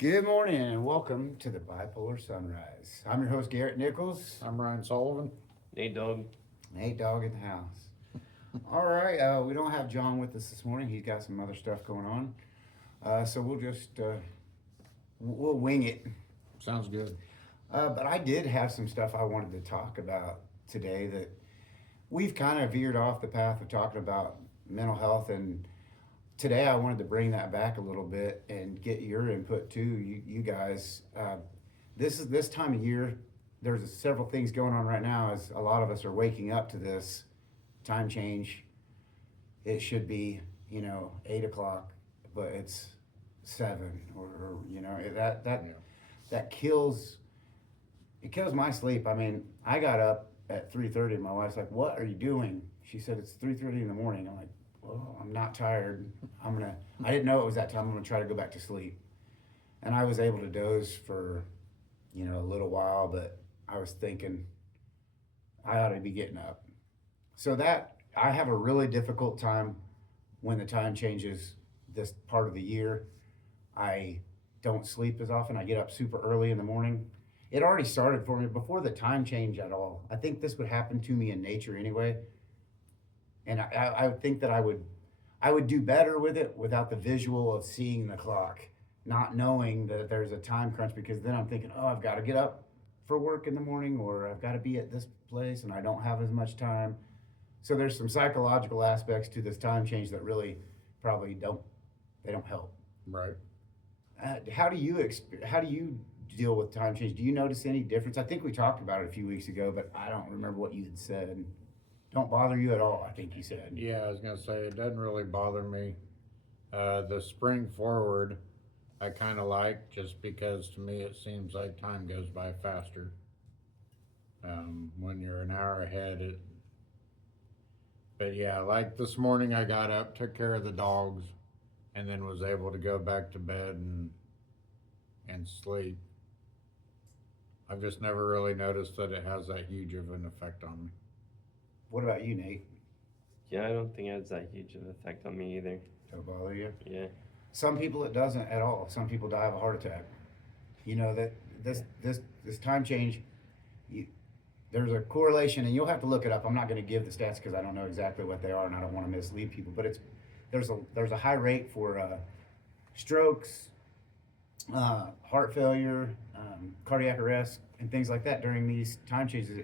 Good morning and welcome to the Bipolar Sunrise. I'm your host, Garrett Nichols. I'm Ryan Sullivan. Hey, dog. Nate Dog in the house. All right, we don't have John with us this morning. He's got some other stuff going on. So we'll just, we'll wing it. Sounds good. But I did have some stuff I wanted to talk about today that we've kind of veered off the path of talking about mental health, and today I wanted to bring that back a little bit and get your input too, you guys. This time of year. There's several things going on right now as a lot of us are waking up to this time change. It should be 8 o'clock, but it's 7 or that kills. It kills my sleep. I mean, I got up at 3:30. My wife's like, "What are you doing?" She said, "It's 3:30 in the morning." I'm like, "Well, I'm not tired. I didn't know it was that time. I'm gonna try to go back to sleep." And I was able to doze for, a little while, but I was thinking I ought to be getting up. So that I have a really difficult time when the time changes this part of the year. I don't sleep as often. I get up super early in the morning. It already started for me before the time change at all. I think this would happen to me in nature anyway. And I would think that I would do better with it without the visual of seeing the clock, not knowing that there's a time crunch, because then I'm thinking, oh, I've got to get up for work in the morning, or I've got to be at this place and I don't have as much time. So there's some psychological aspects to this time change that really probably don't help. Right. How do you deal with time change? Do you notice any difference? I think we talked about it a few weeks ago, but I don't remember what you had said. Don't bother you at all, I think you said. Yeah, I was gonna say it doesn't really bother me. The spring forward, I kind of like, just because to me it seems like time goes by faster. When you're an hour ahead, it. But yeah, like this morning, I got up, took care of the dogs, and then was able to go back to bed and sleep. I've just never really noticed that it has that huge of an effect on me. What about you, Nate? Yeah, I don't think it has that huge of an effect on me either. Don't bother you? Yeah. Some people it doesn't at all. Some people die of a heart attack. That this time change, there's a correlation, and you'll have to look it up. I'm not going to give the stats because I don't know exactly what they are, and I don't want to mislead people. But there's a high rate for strokes, heart failure, cardiac arrest, and things like that during these time changes.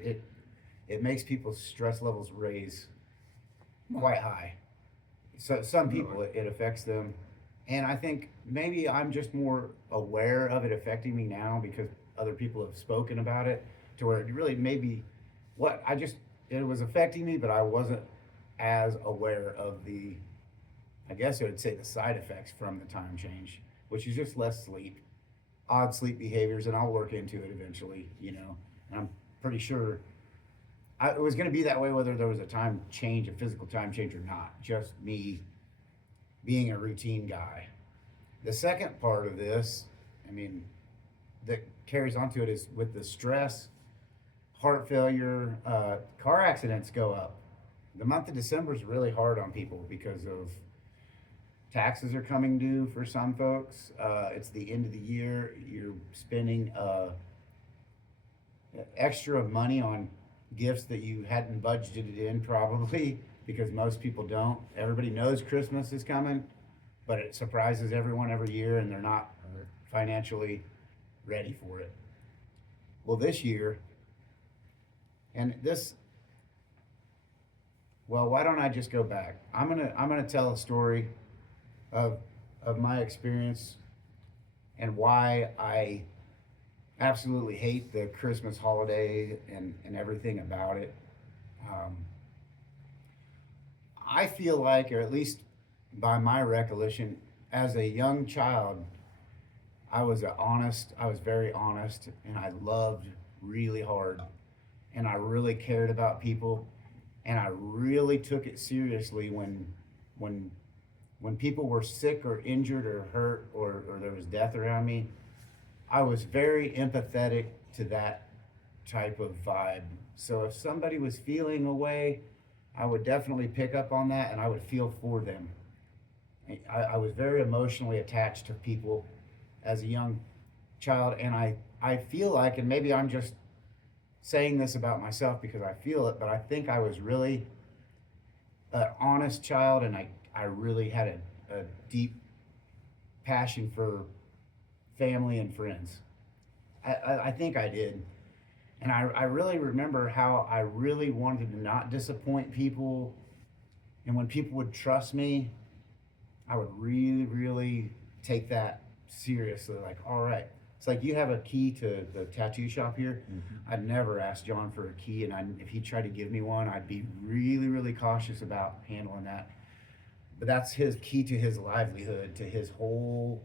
It makes people's stress levels raise quite high. So some people it affects them, and I think maybe I'm just more aware of it affecting me now because other people have spoken about it, to where it really maybe it was affecting me, but I wasn't as aware of I guess I would say the side effects from the time change, which is just less sleep, odd sleep behaviors, and I'll work into it eventually, and I'm pretty sure it was going to be that way whether there was a time change, a physical time change or not, just me being a routine guy. The second part of this, that carries onto it, is with the stress, heart failure, car accidents go up. The month of December is really hard on people because of taxes are coming due for some folks. It's the end of the year. You're spending extra money on gifts that you hadn't budgeted in, probably, because most people don't. Everybody knows Christmas is coming, but it surprises everyone every year, and they're not financially ready for it. Well, this year, why don't I just go back? I'm gonna tell a story of my experience and why I absolutely hate the Christmas holiday and everything about it. I feel like, or at least by my recollection, as a young child, I was very honest, and I loved really hard, and I really cared about people, and I really took it seriously when people were sick or injured or hurt, or there was death around me. I was very empathetic to that type of vibe. So if somebody was feeling a way, I would definitely pick up on that, and I would feel for them. I was very emotionally attached to people as a young child, and I feel like, and maybe I'm just saying this about myself because I feel it, but I think I was really an honest child, and I really had a deep passion for family and friends. I think I did. And I really remember how I really wanted to not disappoint people. And when people would trust me, I would really, really take that seriously. Like, all right. It's like you have a key to the tattoo shop here. Mm-hmm. I'd never ask John for a key. And if he tried to give me one, I'd be really, really cautious about handling that. But that's his key to his livelihood, to his whole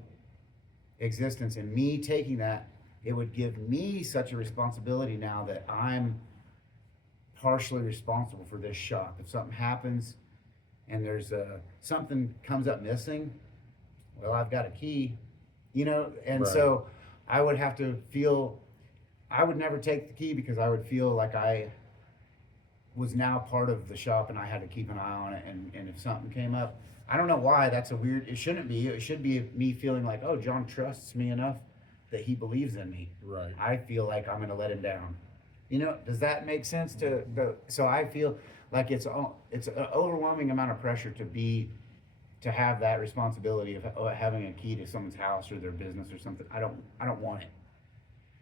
existence. And me taking that, it would give me such a responsibility now that I'm partially responsible for this shop. If something happens and there's something comes up missing, well, I've got a key, and Right. so I would have to feel, I would never take the key because I would feel like I was now part of the shop and I had to keep an eye on it. And if something came up, I don't know why, it shouldn't be. It should be me feeling like, oh, John trusts me enough that he believes in me. Right. I feel like I'm going to let him down. Does that make sense so I feel like it's an overwhelming amount of pressure to have that responsibility of having a key to someone's house or their business or something. I don't want it.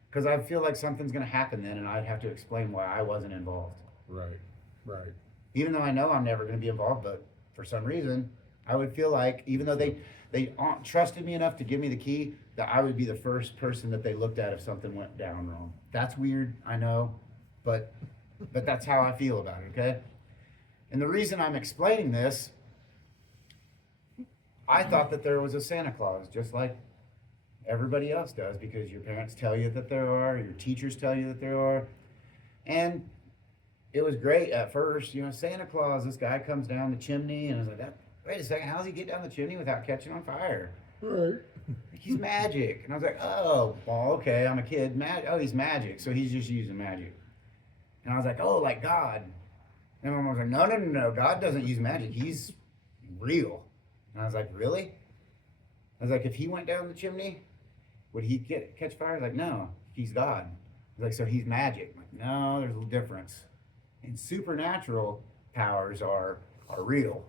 Cuz I feel like something's going to happen then and I'd have to explain why I wasn't involved. Right. Right. Even though I know I'm never going to be involved, but for some reason, I would feel like even though they trusted me enough to give me the key, that I would be the first person that they looked at if something went down wrong. That's weird, I know, but that's how I feel about it, okay? And the reason I'm explaining this, I thought that there was a Santa Claus, just like everybody else does, because your parents tell you that there are, your teachers tell you that there are. And it was great at first, Santa Claus, this guy comes down the chimney, and I was like, wait a second, how does he get down the chimney without catching on fire? Right. He's magic. And I was like, oh, well, okay, I'm a kid. He's magic, so he's just using magic. And I was like, oh, like God. And my mom was like, no, God doesn't use magic. He's real. And I was like, really? I was like, if he went down the chimney, would he catch fire? I was like, no, he's God. I was like, so he's magic. I'm like, no, there's a difference. And supernatural powers are real.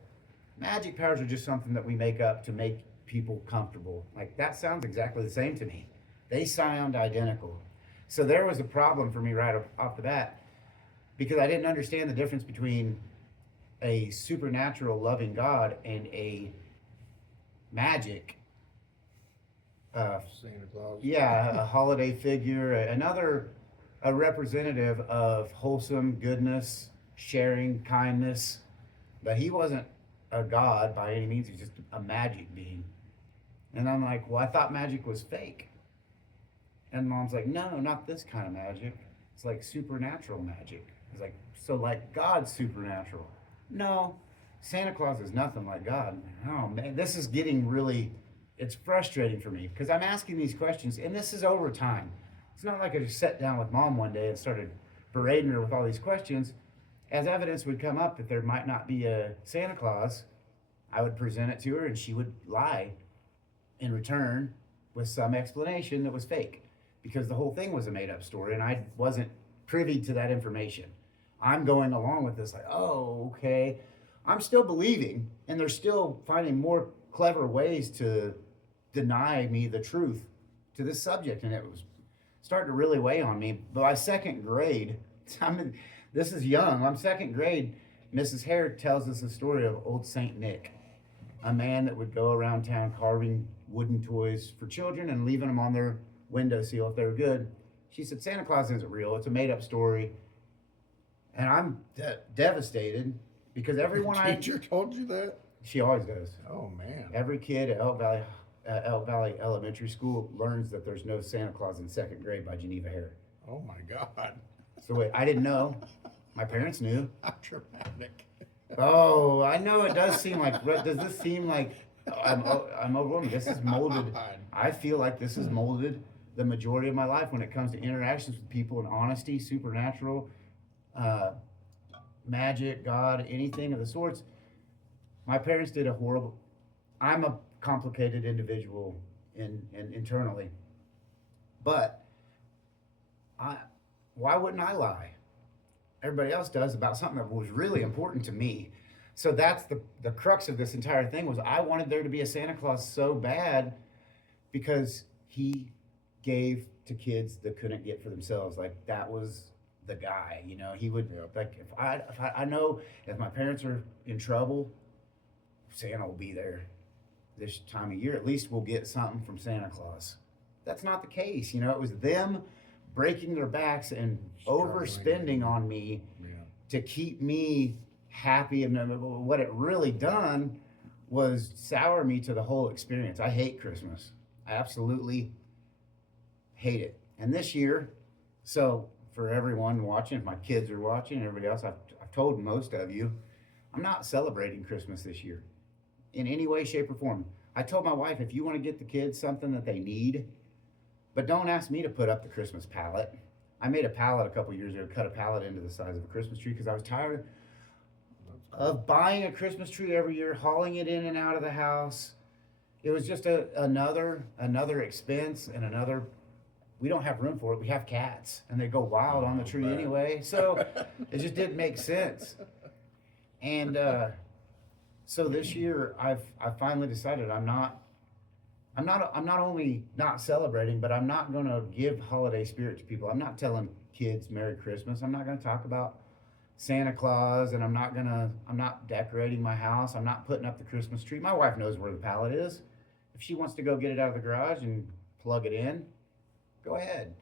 Magic powers are just something that we make up to make people comfortable. Like, that sounds exactly the same to me. They sound identical. So there was a problem for me right off the bat because I didn't understand the difference between a supernatural loving God and a magic Santa Claus. a holiday figure, a representative of wholesome goodness, sharing, kindness. But he wasn't a god by any means. He's just a magic being. And I'm like, well, I thought magic was fake. And Mom's like, no, not this kind of magic. It's like supernatural magic. It's like, so like God's supernatural. No, Santa Claus is nothing like God. Oh man, this is getting really, it's frustrating for me because I'm asking these questions and this is over time. It's not like I just sat down with Mom one day and started berating her with all these questions. As evidence would come up that there might not be a Santa Claus, I would present it to her and she would lie in return with some explanation that was fake because the whole thing was a made up story and I wasn't privy to that information. I'm going along with this like, oh, okay. I'm still believing and they're still finding more clever ways to deny me the truth to this subject. And it was starting to really weigh on me. By second grade, this is young. I'm second grade. Mrs. Hare tells us the story of old Saint Nick, a man that would go around town carving wooden toys for children and leaving them on their windowsill if they were good. She said, Santa Claus isn't real. It's a made up story. And I'm devastated because everyone Your teacher told you that? she always does. Oh man. Every kid at Elk Valley Elementary School learns that there's no Santa Claus in second grade by Geneva Hare. Oh my God. So wait, I didn't know. My parents knew. How dramatic. Oh, I know it does seem like. Does this seem like I'm overwhelmed? This is molded. I feel like this is molded the majority of my life when it comes to interactions with people and honesty, supernatural, magic, God, anything of the sorts. My parents did a horrible. I'm a complicated individual in internally. But why wouldn't I lie? Everybody else does about something that was really important to me. So that's the crux of this entire thing was I wanted there to be a Santa Claus so bad because he gave to kids that couldn't get for themselves. Like that was the guy, you know. He would Yep. like if I know if my parents are in trouble, Santa will be there this time of year. At least we'll get something from Santa Claus. That's not the case, you know. It was them breaking their backs and Struggling. overspending on me Yeah. to keep me happy. And what it really done was sour me to the whole experience. I hate Christmas. I absolutely hate it. And this year, so for everyone watching, if my kids are watching, everybody else, I've told most of you, I'm not celebrating Christmas this year in any way, shape, or form. I told my wife, if you want to get the kids something that they need, but don't ask me to put up the Christmas pallet. I made a pallet a couple years ago, cut a pallet into the size of a Christmas tree because I was tired of buying a Christmas tree every year, hauling it in and out of the house. It was just another expense and another. We don't have room for it. We have cats, and they go wild on the tree bet. anyway. So it just didn't make sense. And so this year, I finally decided I'm not only not celebrating, but I'm not going to give holiday spirit to people. I'm not telling kids Merry Christmas. I'm not going to talk about Santa Claus, and I'm not decorating my house. I'm not putting up the Christmas tree. My wife knows where the pallet is. If she wants to go get it out of the garage and plug it in, go ahead.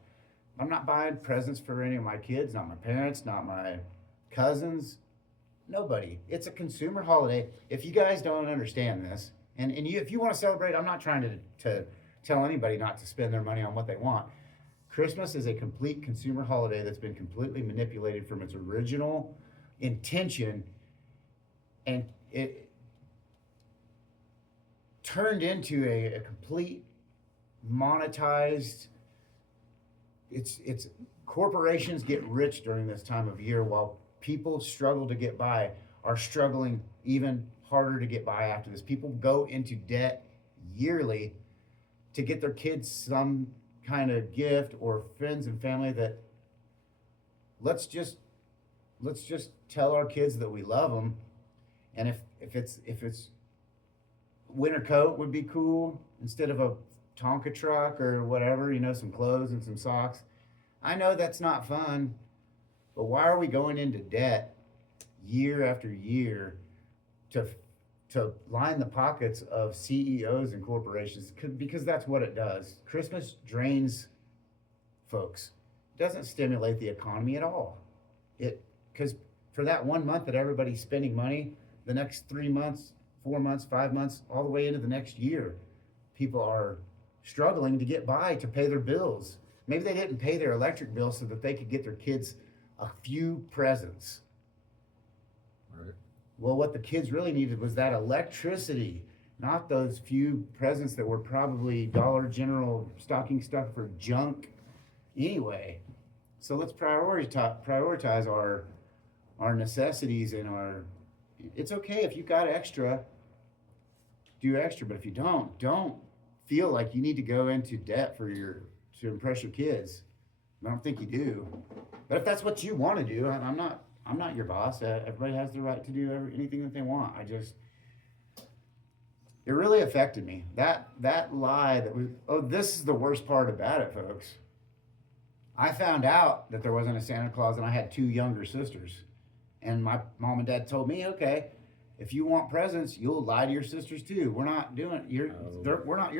I'm not buying presents for any of my kids, not my parents, not my cousins, nobody. It's a consumer holiday. If you guys don't understand this, and if you want to celebrate, I'm not trying to tell anybody not to spend their money on what they want. Christmas is a complete consumer holiday that's been completely manipulated from its original intention, and it turned into a complete monetized. It's corporations get rich during this time of year while people struggle to get by, are struggling even harder to get by after this. People go into debt yearly to get their kids some kind of gift, or friends and family that let's just tell our kids that we love them. And if it's winter coat would be cool instead of a Tonka truck or whatever, you know, some clothes and some socks. I know that's not fun, but why are we going into debt year after year to line the pockets of CEOs and corporations? Because that's what it does. Christmas drains folks. It doesn't stimulate the economy at all. Because for that 1 month that everybody's spending money, the next 3 months, 4 months, 5 months, all the way into the next year, people are struggling to get by, to pay their bills. Maybe they didn't pay their electric bill so that they could get their kids a few presents. Right. Well, what the kids really needed was that electricity, not those few presents that were probably Dollar General stocking stuffer junk anyway. So let's prioritize our necessities and our. It's okay if you got extra, do extra, but if you don't feel like you need to go into debt to impress your kids. I don't think you do. But if that's what you want to do, I'm not your boss. Everybody has the right to do anything that they want. It really affected me. That lie this is the worst part about it, folks. I found out that there wasn't a Santa Claus, and I had 2 younger sisters. And my mom and dad told me, okay, if you want presents, you'll lie to your sisters too. We're not doing you're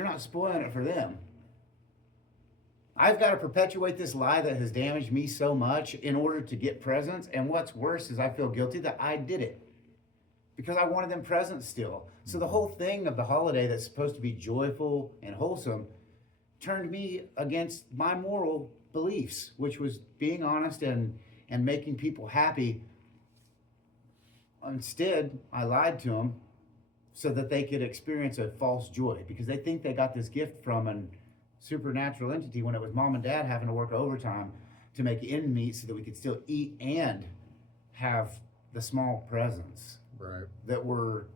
not spoiling it for them. I've got to perpetuate this lie that has damaged me so much in order to get presents. And what's worse is I feel guilty that I did it because I wanted them presents still. So the whole thing of the holiday that's supposed to be joyful and wholesome turned me against my moral beliefs, which was being honest and making people happy. Instead, I lied to them so that they could experience a false joy because they think they got this gift from an supernatural entity when it was mom and dad having to work overtime to make ends meet so that we could still eat and have the small presents. Right. That were,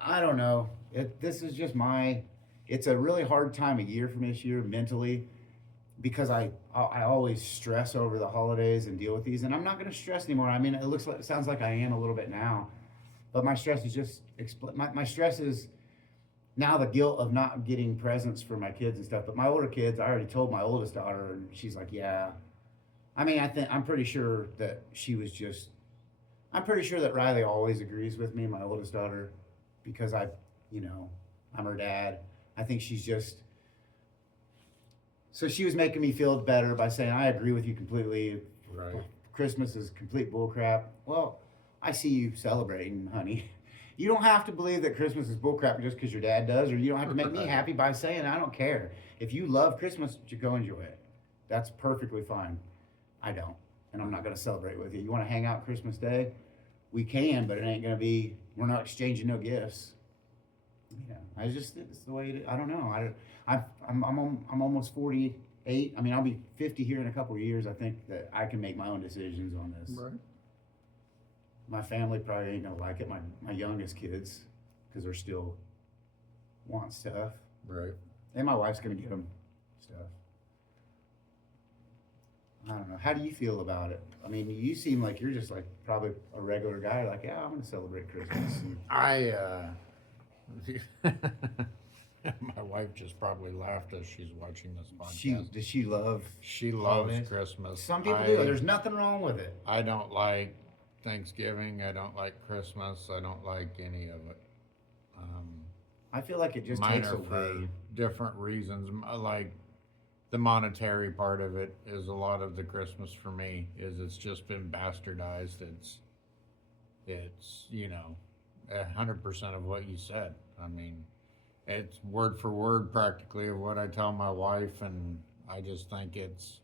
I don't know. This is just it's a really hard time of year for me this year mentally because I always stress over the holidays and deal with these, and I'm not going to stress anymore. I mean, it sounds like I am a little bit now, but my stress is just my stress is now the guilt of not getting presents for my kids and stuff. But my older kids, I already told my oldest daughter, and she's like, yeah. I mean, I'm pretty sure that she was just. I'm pretty sure that Riley always agrees with me, my oldest daughter, because I'm her dad. I think she's just. So she was making me feel better by saying, I agree with you completely. Right. Christmas is complete bullcrap. Well, I see you celebrating, honey. You don't have to believe that Christmas is bullcrap just because your dad does, or you don't have to make me happy by saying, I don't care. If you love Christmas, you go enjoy it. That's perfectly fine. I don't, and I'm not going to celebrate with you. You want to hang out Christmas Day? We can, but it ain't going to be, we're not exchanging no gifts. Yeah, it's the way it is. I don't know. I'm almost 48. I mean, I'll be 50 here in a couple of years. I think that I can make my own decisions on this. Right. My family probably ain't gonna like it. My youngest kids, because they're still want stuff. Right. And my wife's gonna get them stuff. I don't know. How do you feel about it? I mean, you seem like you're just like probably a regular guy. Like, yeah, I'm gonna celebrate Christmas. My wife just probably laughed as she's watching this podcast. Does she love? She loves holidays? Christmas. Some people do. There's nothing wrong with it. I don't like Thanksgiving. I don't like Christmas. I don't like any of it. I feel like it just Mine takes are away. for different reasons. Like the monetary part of it is a lot of the Christmas for me. It's just been bastardized. It's 100% of what you said. I mean, it's word for word practically of what I tell my wife, and I just think it's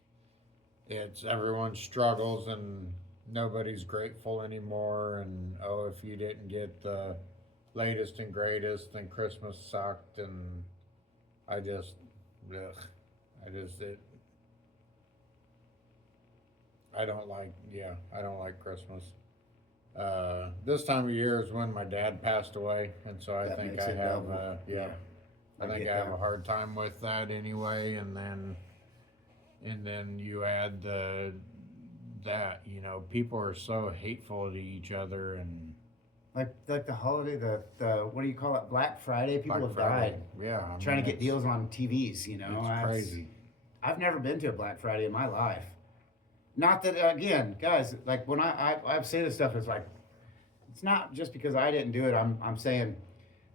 everyone struggles and nobody's grateful anymore, and if you didn't get the latest and greatest, then Christmas sucked, and I just I don't like Christmas. This time of year is when my dad passed away, and so I That think makes I it have, double. I think get I have that. a hard time with that anyway, and then you add people are so hateful to each other, and Like the holiday, the what do you call it? Black Friday. People Black have Friday. died Yeah, I trying mean, to get deals on TVs. It's That's crazy. I've never been to a Black Friday in my life. Not that again, guys. Like when I say this stuff, it's like it's not just because I didn't do it. I'm saying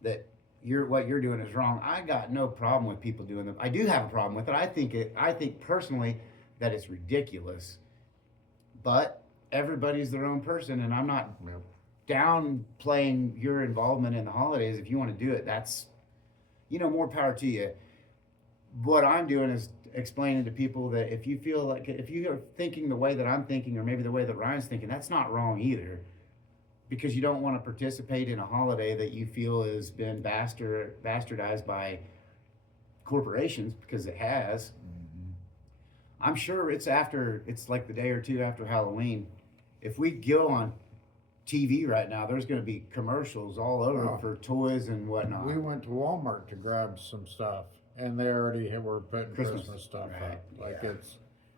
that what you're doing is wrong. I got no problem with people doing them. I do have a problem with it. I think personally that it's ridiculous. But everybody's their own person, and I'm not Yep. downplaying your involvement in the holidays. If you want to do it, that's more power to you. What I'm doing is explaining to people that if you feel like if you are thinking the way that I'm thinking, or maybe the way that Ryan's thinking, that's not wrong either, because you don't want to participate in a holiday that you feel has been bastardized by corporations, because it has. I'm sure it's like the day or two after Halloween. If we go on TV right now, there's going to be commercials all over Oh. for toys and whatnot. We went to Walmart to grab some stuff, and they already were putting Christmas, Christmas stuff right, up. Like yeah.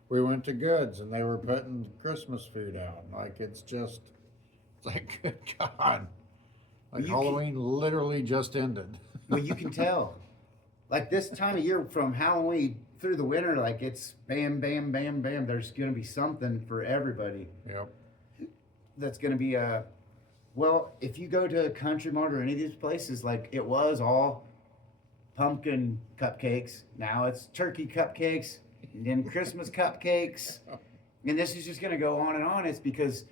we went to Goods, and they were putting Christmas food out. Like it's like, good God. Like you Halloween literally just ended. Well, you can tell. Like this time of year, from Halloween through the winter, like it's bam, bam, bam, bam. There's going to be something for everybody. Yep. That's going to be well, if you go to Country Mart or any of these places, like it was all pumpkin cupcakes. Now it's turkey cupcakes, and then Christmas cupcakes. And this is just going to go on and on. It's because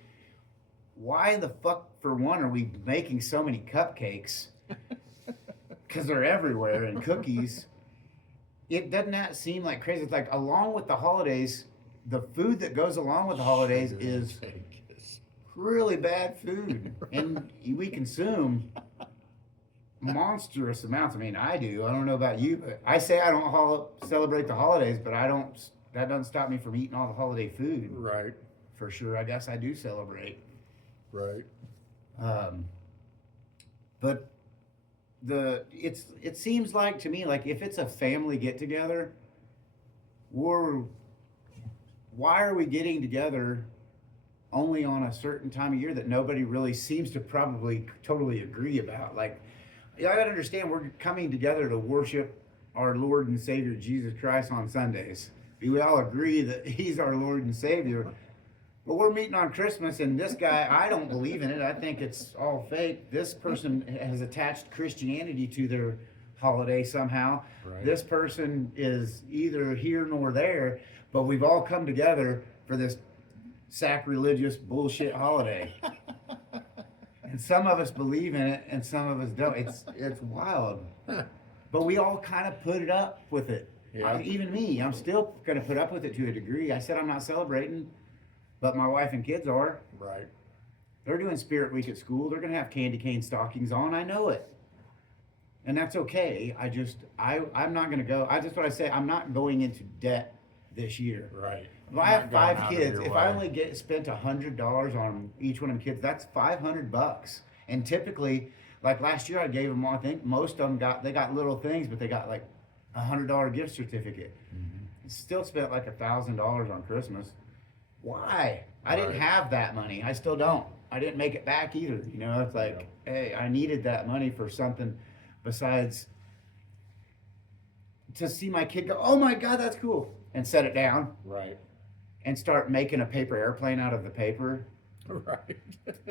why the fuck, for one, are we making so many cupcakes? Because they're everywhere, and cookies. It doesn't that seem like crazy? It's like along with the holidays, the food that goes along with the holidays Sugar is intake is- really bad food, and we consume monstrous amounts. I mean, I do. I don't know about you, but I say I don't celebrate the holidays, but I don't. That doesn't stop me from eating all the holiday food. Right. For sure, I guess I do celebrate. Right. But it seems like to me like if it's a family get together, we're why are we getting together only on a certain time of year that nobody really seems to probably totally agree about? Like, yeah, I gotta understand we're coming together to worship our Lord and Savior Jesus Christ on Sundays. We all agree that He's our Lord and Savior. But we're meeting on Christmas, and this guy, I don't believe in it. I think it's all fake. This person has attached Christianity to their holiday somehow. Right. This person is either here nor there, but we've all come together for this sacrilegious bullshit holiday. And some of us believe in it, and some of us don't. It's wild. But we all kind of put it up with it. Yeah. Even me, I'm still going to put up with it to a degree. I said I'm not celebrating, but my wife and kids are. Right. They're doing Spirit Week at school. They're going to have candy cane stockings on. I know it. And that's okay. I'm not going to go. That's what I say. I'm not going into debt this year. Right. If I have Not going 5 out of kids, your if way. I only spent $100 on each one of them kids, that's $500. And typically, like last year, I gave them, I think most of them got little things, but they got like $100 gift certificate. Mm-hmm. Still spent like $1,000 on Christmas. Why? I didn't Right. have that money. I still don't. I didn't make it back either. You know, it's like, hey, I needed that money for something besides to see my kid go, oh my God, that's cool, and set it down Right. and start making a paper airplane out of the paper. Right.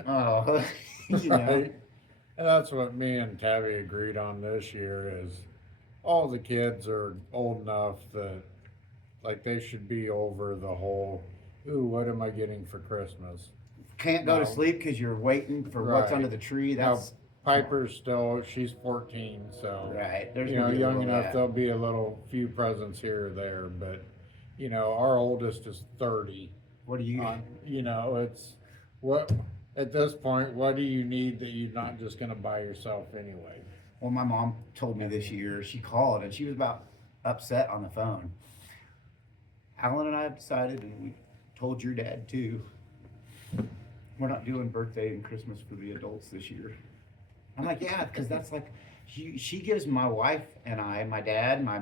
Oh, you know. Right. And that's what me and Tabby agreed on this year is all the kids are old enough that like they should be over the whole, ooh, what am I getting for Christmas? Can't go to No. sleep because you're waiting for what's Right. under the tree. Now, That's Piper's still, she's 14, so right. There's you gonna know, be a young little enough of that. there'll be a little few presents here or there, but you know, our oldest is 30. What do you? You know, it's what at this point, what do you need that you're not just gonna buy yourself anyway? Well, my mom told me this year. She called and she was about upset on the phone. Alan and I have decided, and we told your dad too. We're not doing birthday and Christmas for the adults this year. I'm like, yeah, because that's like, she gives my wife and I, my dad, my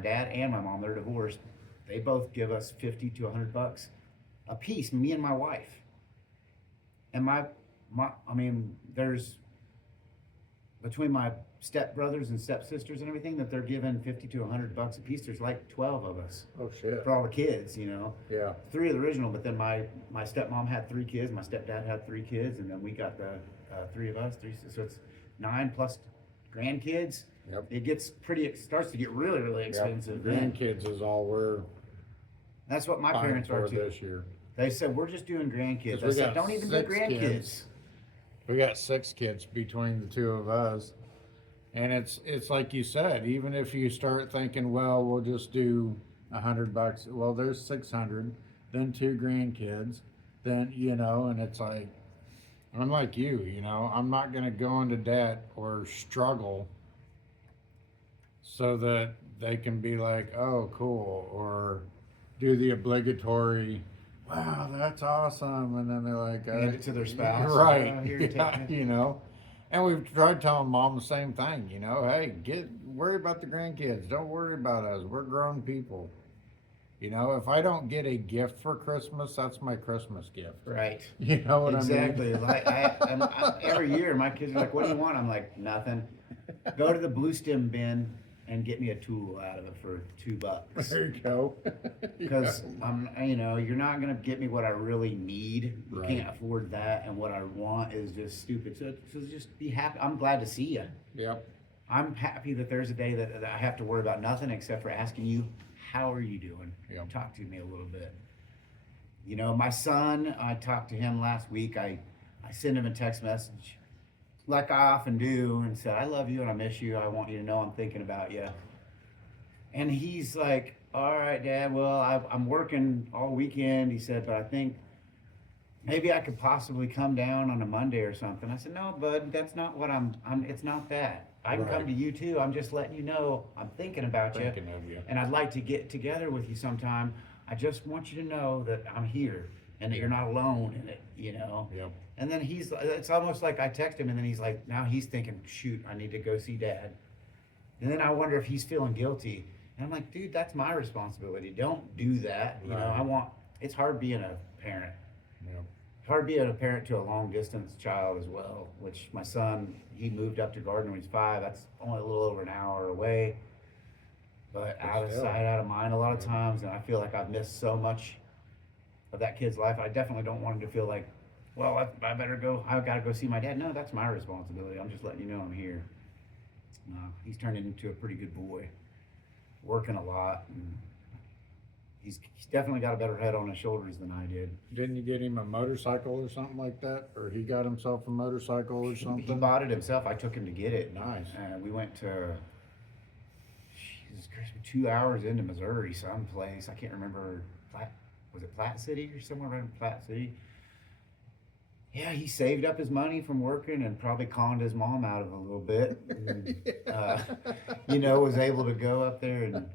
dad and my mom, they're divorced. They both give us $50 to $100 a piece, me and my wife. And I mean, there's between my stepbrothers and stepsisters and everything that they're giving $50 to $100 a piece. There's like 12 of us Oh shit. for all the kids, you know. Yeah. 3 of the original, but then my stepmom had 3 kids, my stepdad had 3 kids, and then we got the 3 of us, so it's 9 plus grandkids. Yep. It starts to get really, really expensive. Yep. Then. Grandkids is all we're That's what my buying parents for are too. this year. They said, we're just doing grandkids. 'Cause I we said, got don't even do 6 grandkids. kids. We got 6 kids between the 2 of us. And it's like you said, even if you start thinking, well, we'll just do $100, well, there's 600, then 2 grandkids, then, you know, and it's like, I'm like you know, I'm not gonna go into debt or struggle so that they can be like, oh, cool, or do the obligatory, wow, that's awesome, and then they're like, Hand it to their spouse. right? Here, take Yeah, it. you know. And we've tried telling mom the same thing, you know, hey, worry about the grandkids. Don't worry about us. We're grown people. You know, if I don't get a gift for Christmas, that's my Christmas gift. Right. You know what Exactly. I mean? Like every year, my kids are like, "What do you want?" I'm like, "Nothing." Go to the blue stem bin and get me a tool out of it for $2. There you go. Because you know, you're not gonna get me what I really need. You Right. can't afford that, and what I want is just stupid. So just be happy. I'm glad to see you. Yep. I'm happy that there's a day that I have to worry about nothing except for asking you, how are you doing? Yep. Talk to me a little bit. You know, my son, I talked to him last week. I sent him a text message like I often do and said, I love you and I miss you. I want you to know I'm thinking about you. And he's like, all right, Dad, well, I'm working all weekend. He said, but I think maybe I could possibly come down on a Monday or something. I said, no, bud, that's not what it's not that. I can come Right. to you too. I'm just letting you know I'm thinking about you. Thinking of you. And I'd like to get together with you sometime. I just want you to know that I'm here and that you're not alone in it, you know? Yep. And then it's almost like I text him and then he's like, now he's thinking, shoot, I need to go see dad. And then I wonder if he's feeling guilty. And I'm like, dude, that's my responsibility. Don't do that. You know, Right. it's hard being a parent. Yeah. It's hard being a parent to a long distance child as well, which my son, he moved up to Gardner when he's 5. That's only a little over an hour away. But out of still. sight, out of mind a lot of times. And I feel like I've missed so much of that kid's life. I definitely don't want him to feel like, well, I better go. I've got to go see my dad. No, that's my responsibility. I'm just letting you know I'm here. He's turning into a pretty good boy, working a lot. And he's definitely got a better head on his shoulders than I did. Didn't you get him a motorcycle or something like that? Or he got himself a motorcycle or something? He bought it himself. I took him to get it. Nice. We went to, Jesus Christ, 2 hours into Missouri, someplace. I can't remember. Was it Platte City or somewhere around Platte City? Yeah, he saved up his money from working and probably conned his mom out of it a little bit. And, was able to go up there and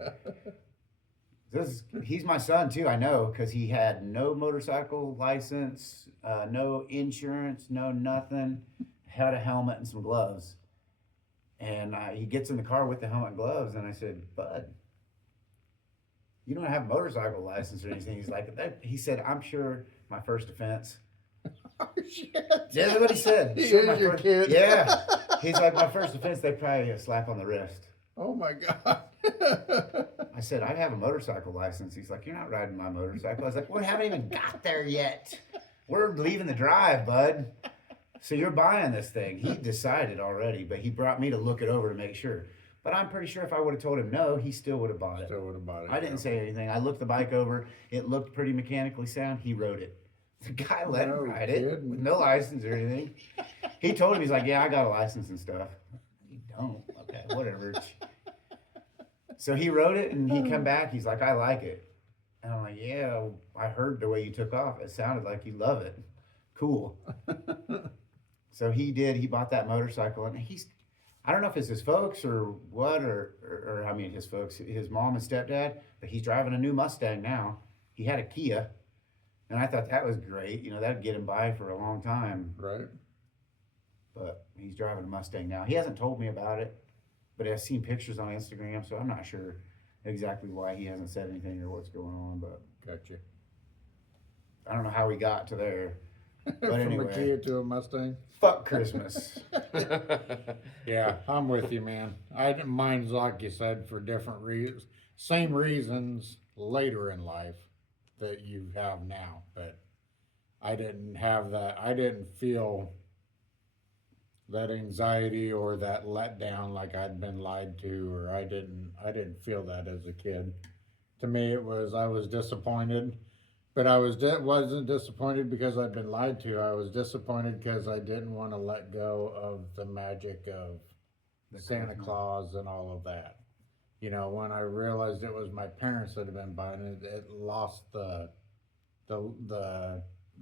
he's my son too, I know, because he had no motorcycle license, no insurance, no nothing, had a helmet and some gloves. And he gets in the car with the helmet and gloves, and I said, Bud, you don't have a motorcycle license or anything. He's like, he said, I'm sure my first offense. Oh, shit. Yeah, that's what he said. He Sure, is my your first- kid. Yeah. He's like, my first offense, they probably a slap on the wrist. Oh my God. I said, I have a motorcycle license. He's like, you're not riding my motorcycle. I was like, we haven't even got there yet. We're leaving the drive, bud. So you're buying this thing. He decided already, but he brought me to look it over to make sure. But I'm pretty sure if I would have told him no, he still would have bought it. Still would have bought it. I didn't say anything. I looked the bike over. It looked pretty mechanically sound. He rode it. The guy let him No ride it kidding. with no license or anything. He told him, he's like, yeah, I got a license and stuff. You don't? Okay, whatever. So he rode it and he come back. He's like, I like it. And I'm like, yeah, I heard the way you took off. It sounded like you love it. Cool. So he did. He bought that motorcycle, and I don't know if it's his folks or what, or I mean his folks, his mom and stepdad, but he's driving a new Mustang now. He had a Kia, and I thought that was great. That'd get him by for a long time. Right. But he's driving a Mustang now. He hasn't told me about it, but I've seen pictures on Instagram, so I'm not sure exactly why he hasn't said anything or what's going on. But Gotcha. I don't know how we got to there. But From anyway, a Kia to a Mustang. fuck Christmas. Yeah, I'm with you, man. Mine's like you said, for different reasons. Same reasons later in life that you have now, but I didn't have that. I didn't feel that anxiety or that letdown like I'd been lied to, or I didn't feel that as a kid. To me, I was disappointed. But I wasn't disappointed because I'd been lied to. I was disappointed because I didn't want to let go of the magic of Santa Christmas. Claus and all of that. When I realized it was my parents that had been buying it, it lost the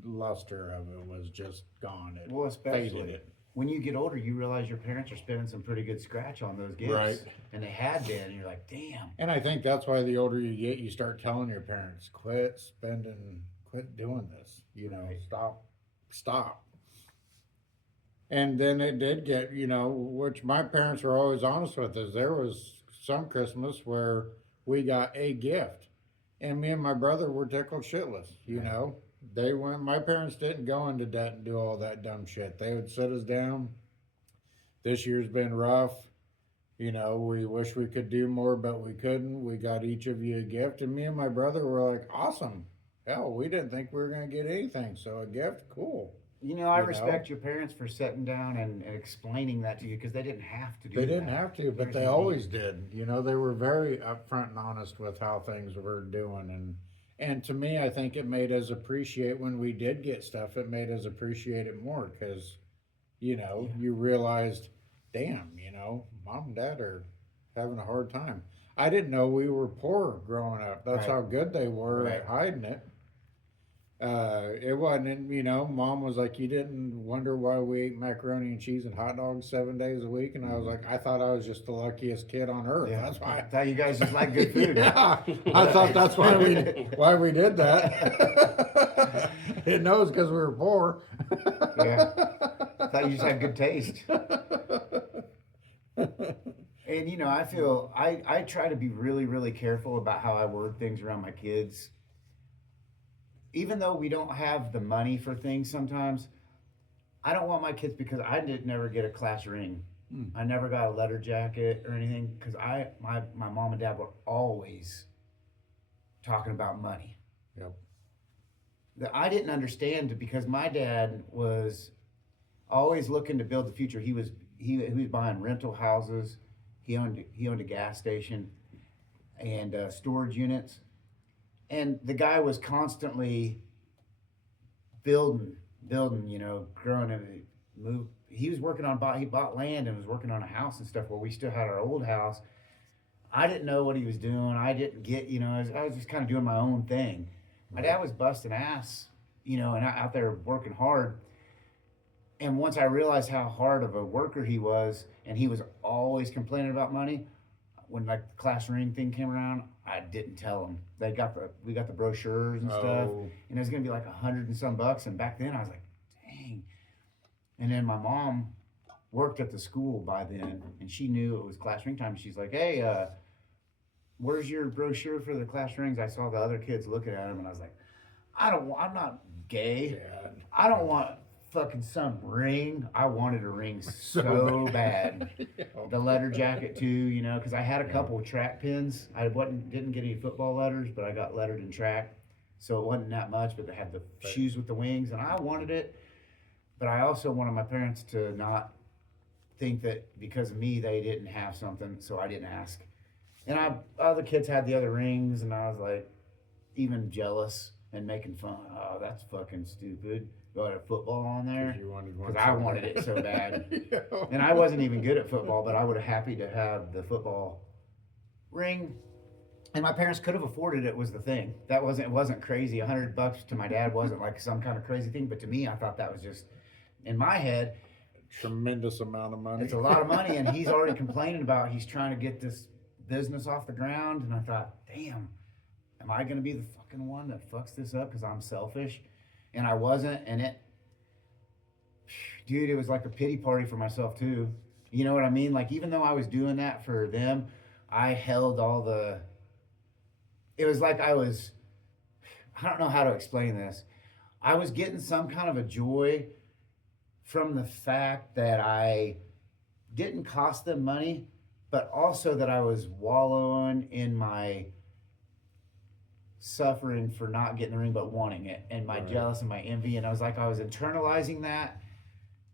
luster of it. Was just gone. It Well, faded especially it. when you get older, you realize your parents are spending some pretty good scratch on those gifts. Right. And they had been, and you're like, damn. And I think that's why the older you get, you start telling your parents, quit doing this. Right. Stop. And then it did get, which my parents were always honest with us. There was some Christmas where we got a gift, and me and my brother were tickled shitless. My parents didn't go into debt and do all that dumb shit. They would sit us down. This year's been rough. We wish we could do more, but we couldn't. We got each of you a gift, and me and my brother were like, awesome. Hell, we didn't think we were going to get anything, so a gift, cool. I respect your parents for sitting down and explaining that to you because they didn't have to do They that. didn't have to, but There's they no always need. did. They were very upfront and honest with how things were doing, and to me, I think it made us appreciate when we did get stuff. It made us appreciate it more because, you realized, damn, mom and dad are having a hard time. I didn't know we were poor growing up. That's Right. how good they were at hiding it. It wasn't, mom was like, you didn't wonder why we ate macaroni and cheese and hot dogs 7 days a week? And I was like, I thought I was just the luckiest kid on earth. Yeah, That's why. I thought you guys just like good food. Yeah, I thought that's why we did that. It knows because we were poor. Yeah. I thought you just had good taste. And you know, I feel I try to be really, really careful about how I word things around my kids. Even though we don't have the money for things sometimes, I don't want my kids because I did never get a class ring. Hmm. I never got a letter jacket or anything because my mom and dad were always talking about money. Yep. That I didn't understand because my dad was always looking to build the future. He was buying rental houses. He owned a gas station and storage units, and the guy was constantly building. You know, growing and move. He was working on he bought land and was working on a house and stuff where we still had our old house. I didn't know what he was doing. I didn't get, you know, I was just kind of doing my own thing. My dad was busting ass, you know, and out there working hard. And once I realized how hard of a worker he was, and he was always complaining about money, when like the class ring thing came around, I didn't tell him. We got the brochures and stuff, Oh. and it was gonna be like $100 and some bucks. And back then I was like, dang. And then my mom worked at the school by then, and she knew it was class ring time. She's like, hey, where's your brochure for the class rings? I saw the other kids looking at them, and I was like, I'm not gay. Yeah. I don't want fucking some ring. I wanted a ring so bad. The letter jacket too, you know, because I had a couple of track pins. I didn't get any football letters, but I got lettered in track, so it wasn't that much. But they had the shoes with the wings, and I wanted it. But I also wanted my parents to not think that because of me they didn't have something, so I didn't ask. And other kids had the other rings, and I was like, even jealous and making fun. Oh, that's fucking stupid. Go to football on there You wanted one. because I wanted it so bad. Yeah. And I wasn't even good at football, but I would have happy to have the football ring. And my parents could have afforded it was the thing. It wasn't crazy. $100 to my dad wasn't like some kind of crazy thing, but to me, I thought that was just in my head. Tremendous amount of money. It's a lot of money, and he's already complaining about he's trying to get this business off the ground. And I thought, damn, am I going to be the fucking one that fucks this up because I'm selfish? And I wasn't, and dude, it was like a pity party for myself too. You know what I mean? Like, even though I was doing that for them, I held it was like I don't know how to explain this. I was getting some kind of a joy from the fact that I didn't cost them money, but also that I was wallowing in my suffering for not getting the ring but wanting it, and my Right. jealous and my envy. And I was internalizing that,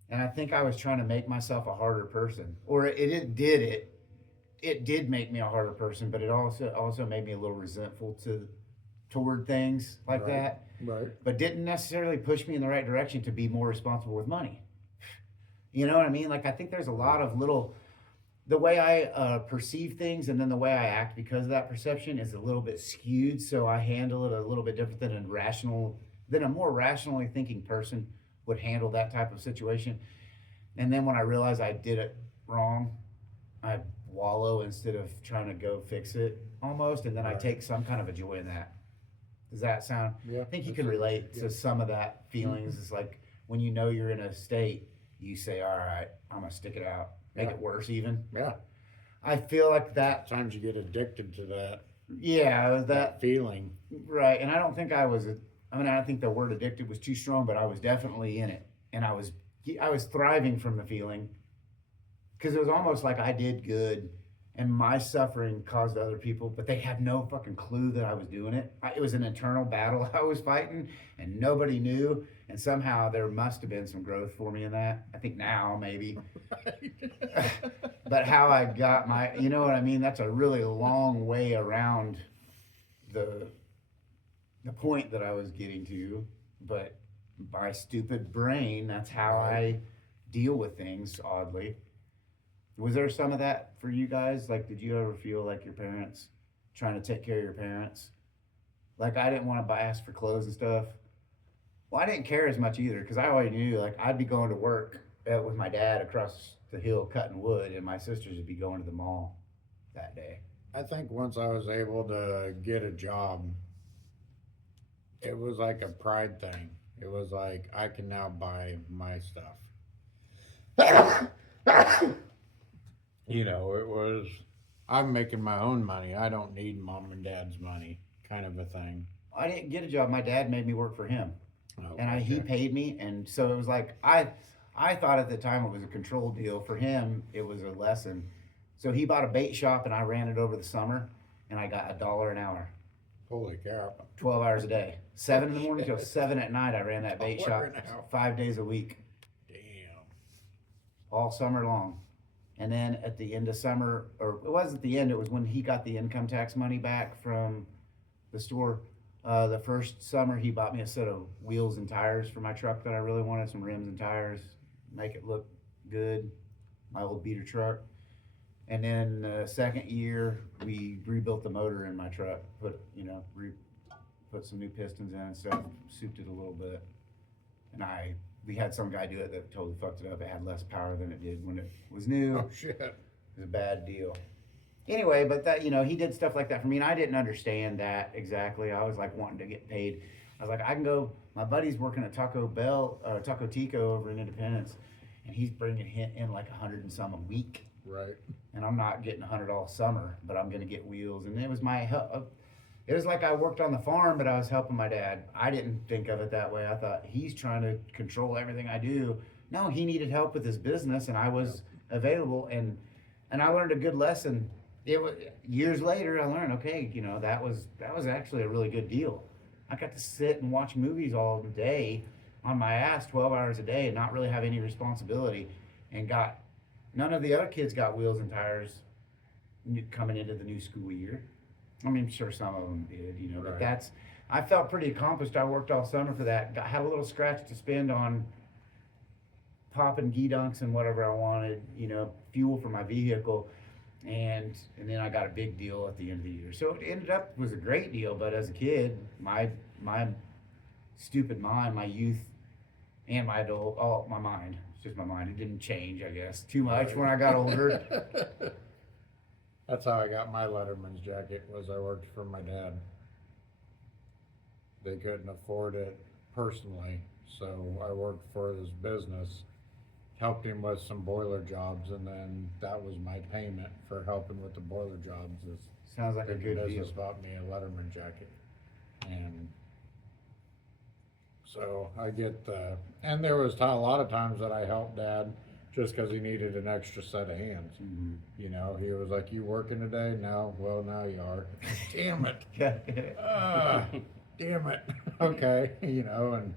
and I think I was trying to make myself a harder person, or it did make me a harder person, but it also made me a little resentful toward things like Right. that, Right. but didn't necessarily push me in the right direction to be more responsible with money. You know what I mean? Like, I think there's a lot of the way I perceive things, and then the way I act because of that perception is a little bit skewed. So I handle it a little bit different than a more rationally thinking person would handle that type of situation. And then when I realize I did it wrong, I wallow instead of trying to go fix it almost. And then I Right. take some kind of a joy in that. Does that sound? Yeah. I think you that's can it. relate Yeah. to some of that feelings. It's like when you know you're in a state, you say, all right, I'm going to stick it out. Make Yeah. it worse even. Yeah. I feel like that. Sometimes you get addicted to that Yeah, that feeling. right. And I don't think I was. I mean, I don't think the word addicted was too strong, but I was definitely in it, and I was thriving from the feeling because it was almost like I did good, and my suffering caused other people, but they had no fucking clue that I was doing it. It was an internal battle I was fighting, and nobody knew. And somehow there must have been some growth for me in that. I think now maybe. But how I got you know what I mean? That's a really long way around the point that I was getting to. But my stupid brain, that's how I deal with things, oddly. Was there some of that for you guys? Like, did you ever feel like your parents trying to take care of your parents? Like, I didn't want to ask for clothes and stuff. Well, I didn't care as much either because I already knew, like, I'd be going to work with my dad across the hill cutting wood, and my sisters would be going to the mall that day. I think once I was able to get a job, it was like a pride thing. It was like, I can now buy my stuff. You know, it was, I'm making my own money. I don't need mom and dad's money, kind of a thing. I didn't get a job. My dad made me work for him, Oh, and he okay. paid me, and so it was like I thought at the time it was a control deal. For him, it was a lesson. So he bought a bait shop, and I ran it over the summer, and I got $1 an hour, Holy cow. 12 hours a day, 7 in the morning till Shit. 7 at night. I ran that bait shop $1 an hour. 5 days a week, Damn. all summer long. And then at the end of summer, or it wasn't the end, it was when he got the income tax money back from the store. The first summer, he bought me a set of wheels and tires for my truck that I really wanted, some rims and tires, make it look good, my old beater truck. And then the second year, we rebuilt the motor in my truck, put some new pistons in and stuff, souped it a little bit. And we had some guy do it that totally fucked it up. It had less power than it did when it was new. Oh, shit. It was a bad deal. Anyway, but that, he did stuff like that for me, and I didn't understand that exactly. I was like wanting to get paid. I was like, I can go. My buddy's working at Taco Tico over in Independence, and he's bringing in like 100 and some a week, Right. and I'm not getting 100 all summer, but I'm gonna get wheels. And it was my help. It was like I worked on the farm, but I was helping my dad. I didn't think of it that way. I thought he's trying to control everything I do. No, he needed help with his business, and I was available, and I learned a good lesson. It was years later. I learned, okay, that was actually a really good deal. I got to sit and watch movies all day on my ass, 12 hours a day, and not really have any responsibility. And none of the other kids got wheels and tires coming into the new school year. I mean, sure, some of them did, but Right. I felt pretty accomplished. I worked all summer for that. Had a little scratch to spend on popping dunks and whatever I wanted, fuel for my vehicle. And then I got a big deal at the end of the year. So it ended up was a great deal, but as a kid, my stupid mind, my youth, and my my mind, it's just my mind. It didn't change, I guess, too much when I got older. That's how I got my Letterman's jacket, was I worked for my dad. They couldn't afford it personally, so I worked for his business, helped him with some boiler jobs, and then that was my payment for helping with the boiler jobs. Is Sounds like a the good deal. business bought me a Letterman jacket, and so I get the. And there was a lot of times that I helped Dad just because he needed an extra set of hands. Mhm. He was like, "You working today?" No. Well, now you are. Damn it. Yeah. Damn it. Okay. And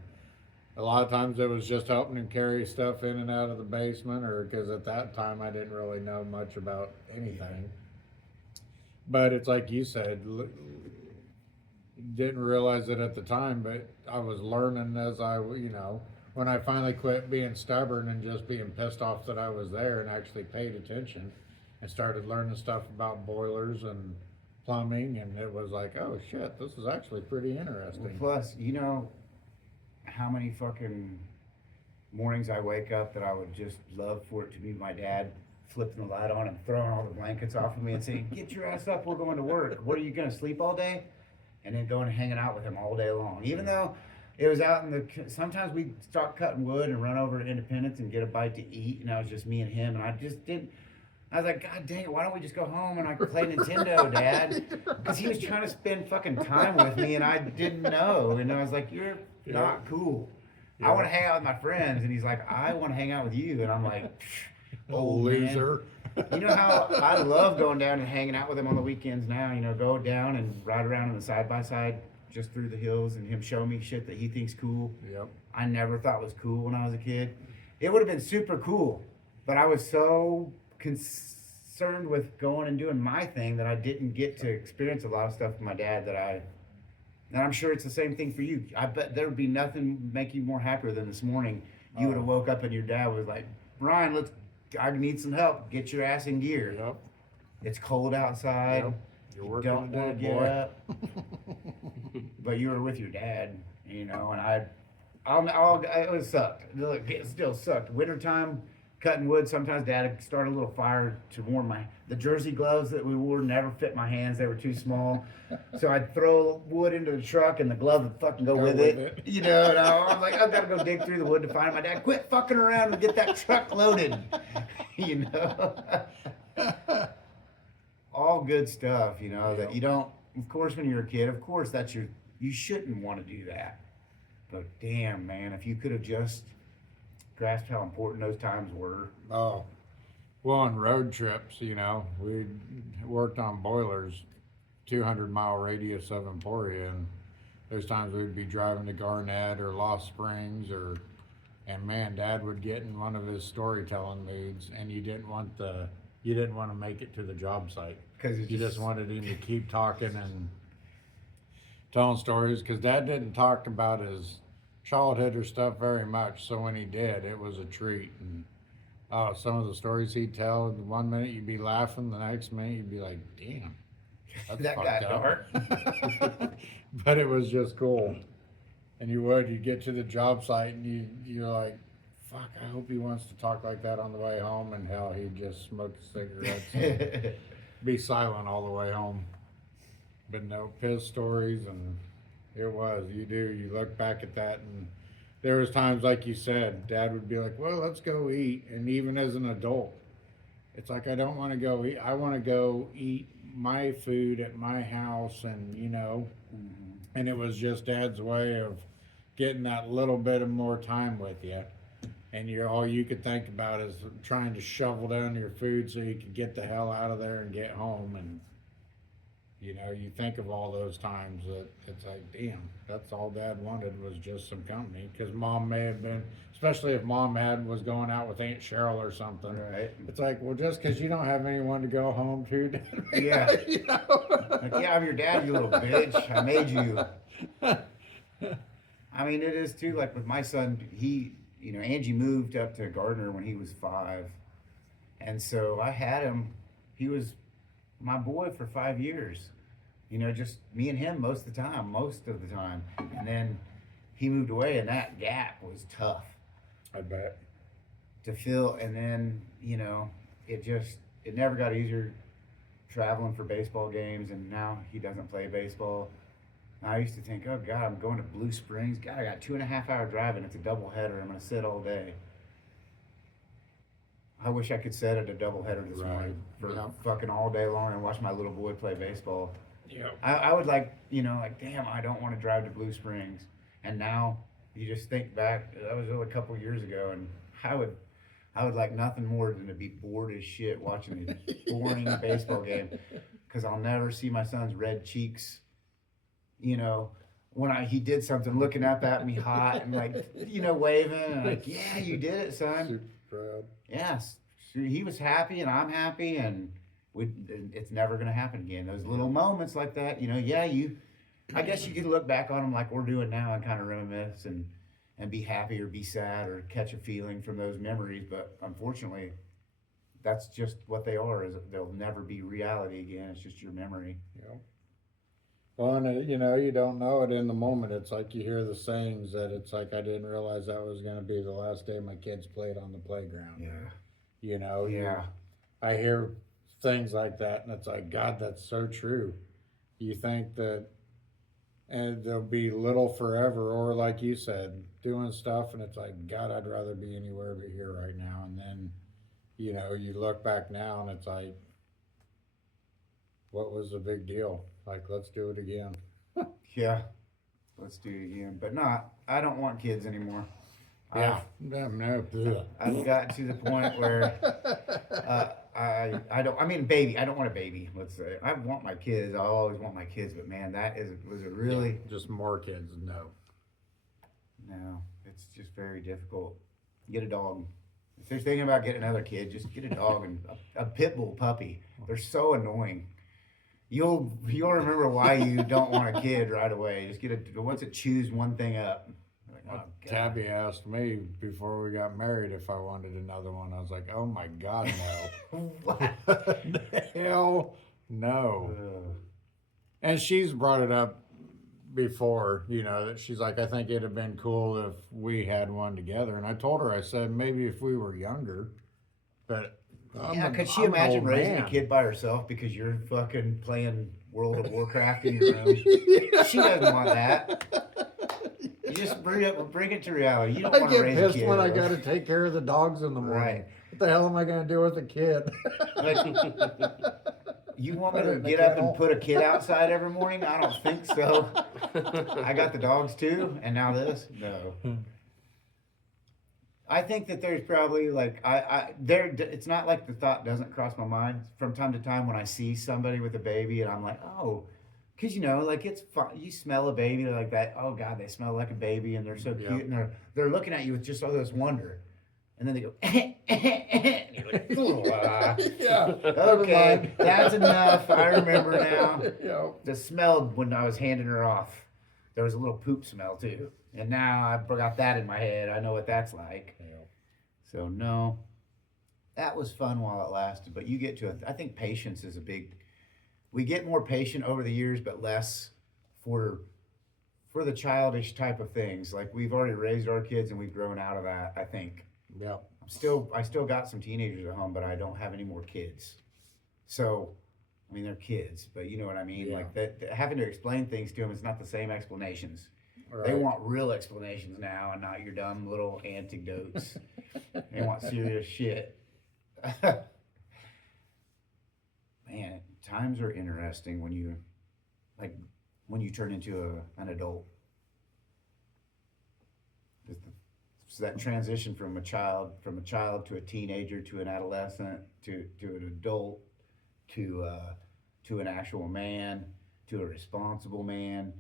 a lot of times it was just helping him carry stuff in and out of the basement, or because at that time I didn't really know much about anything. But it's like you said, didn't realize it at the time, but I was learning as when I finally quit being stubborn and just being pissed off that I was there and actually paid attention and started learning stuff about boilers and plumbing, and it was like, oh shit, this is actually pretty interesting. Plus, how many fucking mornings I wake up that I would just love for it to be my dad flipping the light on and throwing all the blankets off of me and saying, "Get your ass up, we're going to work. What, are you going to sleep all day?" And then going and hanging out with him all day long. Even though it was out in sometimes we'd start cutting wood and run over to Independence and get a bite to eat, and it was just me and him, and I just didn't. I was like, God dang it, why don't we just go home and I play Nintendo, Dad? Because he was trying to spend fucking time with me, and I didn't know. And I was like, you're not cool. I want to hang out with my friends. And he's like, I want to hang out with you. And I'm like, old man. Loser. You know how I love going down and hanging out with him on the weekends now, go down and ride around in the side-by-side just through the hills and him show me shit that he thinks cool. Yep. I never thought was cool when I was a kid. It would have been super cool, but I was so concerned with going and doing my thing that I didn't get to experience a lot of stuff with my dad and I'm sure it's the same thing for you. I bet there would be nothing make you more happier than this morning. You would have woke up and your dad was like, Brian, I need some help. Get your ass in gear. Yep. It's cold outside. Yep. You're You working don't today, want to get boy. up. But you were with your dad, and it sucked. Look, it still sucked. Wintertime cutting wood. Sometimes Dad would start a little fire to warm the jersey gloves that we wore never fit my hands. They were too small. So I'd throw wood into the truck and the glove would fucking go with it. You know, and I was like, I've got to go dig through the wood to find my dad. Quit fucking around and get that truck loaded. You know? All good stuff, you know, that you don't, of course, when you're a kid, of course, you shouldn't want to do that. But damn, man, if you could have just grasped how important those times were. Oh, well, on road trips, you know, we worked on boilers, 200-mile radius of Emporia, and there's times we'd be driving to Garnett or Lost Springs, and man, Dad would get in one of his storytelling moods, and you didn't want to make it to the job site Because you just wanted him to keep talking and telling stories. Because Dad didn't talk about his childhood or stuff very much, so when he did, it was a treat. And some of the stories he'd tell, one minute you'd be laughing, the next minute you'd be like, damn, that's that got dark. But it was just cool. And you'd get to the job site and you're like, fuck, I hope he wants to talk like that on the way home. And hell, he'd just smoke cigarettes and be silent all the way home. But no, piss stories, and you look back at that, and there was times, like you said, Dad would be like, well, let's go eat. And even as an adult, it's like, I don't want to go eat. I want to go eat my food at my house, and, you know, and it was just Dad's way of getting that little bit of more time with you. And all you could think about is trying to shovel down your food so you could get the hell out of there and get home. And, you know, you think of all those times that it's like, damn, that's all Dad wanted was just some company. Because Mom may have been, especially if Mom was going out with Aunt Cheryl or something. Right. It's like, well, just because you don't have anyone to go home to, Dad. Yeah. You know? Like, yeah, I'm your dad, you little bitch. I made you. I mean, it is too, like with my son, you know, Angie moved up to Gardner when he was 5. And so I had him, he was my boy for 5 years. You know, just me and him most of the time. And then he moved away, and that gap was tough. I bet. To fill, and then, you know, it never got easier traveling for baseball games, and now he doesn't play baseball. I used to think, oh God, I'm going to Blue Springs. God, I got 2.5 hour drive and it's a doubleheader. I'm going to sit all day. I wish I could sit at a doubleheader this morning for fucking all day long and watch my little boy play baseball. Yeah. I would like, you know, like, damn, I don't want to drive to Blue Springs. And now you just think back, that was a couple years ago, and I would like nothing more than to be bored as shit watching a boring baseball game, because I'll never see my son's red cheeks. You know, when he did something, looking up at me hot and like, you know, waving and like, yeah, you did it, son. Super proud. Yes, he was happy and I'm happy, and it's never gonna happen again. Those little moments like that, you know, I guess you could look back on them like we're doing now and kind of reminisce and be happy or be sad or catch a feeling from those memories. But unfortunately, that's just what they are. Is they'll never be reality again. It's just your memory. Yeah. Well, and you know, you don't know it in the moment. It's like you hear the sayings that it's like, I didn't realize that was going to be the last day my kids played on the playground. Yeah. You know, Yeah. I hear things like that, and it's like, God, that's so true. You think that, and they'll be little forever, or like you said, doing stuff, and it's like, God, I'd rather be anywhere but here right now. And then, you know, you look back now, and it's like, what was the big deal? Like, let's do it again. Yeah. Let's do it again. But I don't want kids anymore. Yeah. No. I've got to the point where I don't baby. I don't want a baby, let's say. I want my kids. I always want my kids, but man, was a really Just more kids, no. No, it's just very difficult. Get a dog. If you're thinking about getting another kid, just get a dog and a pit bull puppy. They're so annoying. You'll remember why you don't want a kid right away. Just once it chews one thing up. Like, oh, God. Tabby asked me before we got married if I wanted another one. I was like, oh my God, no. What? Hell no. And she's brought it up before, you know, that she's like, I think it'd have been cool if we had one together. And I told her, I said, maybe if we were younger, But Yeah, could she I'm an imagine old raising man. a kid by herself because you're fucking playing World of Warcraft in your room? She doesn't want that. You just bring it to reality. You don't I want to get raise a pissed kid. when I got to take care of the dogs in the morning. Right. What the hell am I going to do with a kid? Like, you want me Put it to in the get up and kennel? put a kid outside every morning? I don't think so. I got the dogs too, and now this? No. I think that there's probably like it's not like the thought doesn't cross my mind from time to time when I see somebody with a baby and I'm like, oh, because like it's fun. You smell a baby like that. Oh God, they smell like a baby and they're so Yeah. cute and they're looking at you with just all this wonder, and then they go, and you're like, Yeah. okay, that's enough. I remember now. Yeah. The smell when I was handing her off, there was a little poop smell too. And now I've got that in my head. I know what that's like. Yeah. So no, that was fun while it lasted. But you get to I think patience is a big. We get more patient over the years, but less for the childish type of things. Like we've already raised our kids and we've grown out of that. I think. Yeah. I still got some teenagers at home, but I don't have any more kids. So, I mean, they're kids, but you know what I mean. Yeah. Like that, having to explain things to them is not the same explanations. Right. They want real explanations now, and not your dumb little anecdotes. They want serious shit. Man, times are interesting when you turn into an adult. So that transition from a child to a teenager to an adolescent to an adult to an actual man to a responsible man,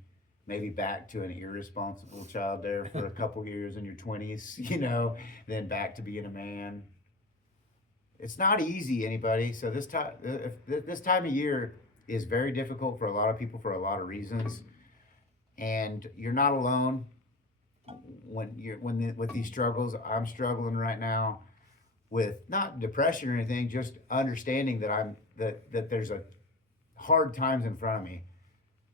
maybe back to an irresponsible child there for a couple years in your 20s, then back to being a man. It's not easy, anybody. So this time of year is very difficult for a lot of people for a lot of reasons, and you're not alone. With these struggles, I'm struggling right now with not depression or anything, just understanding that there's a hard times in front of me.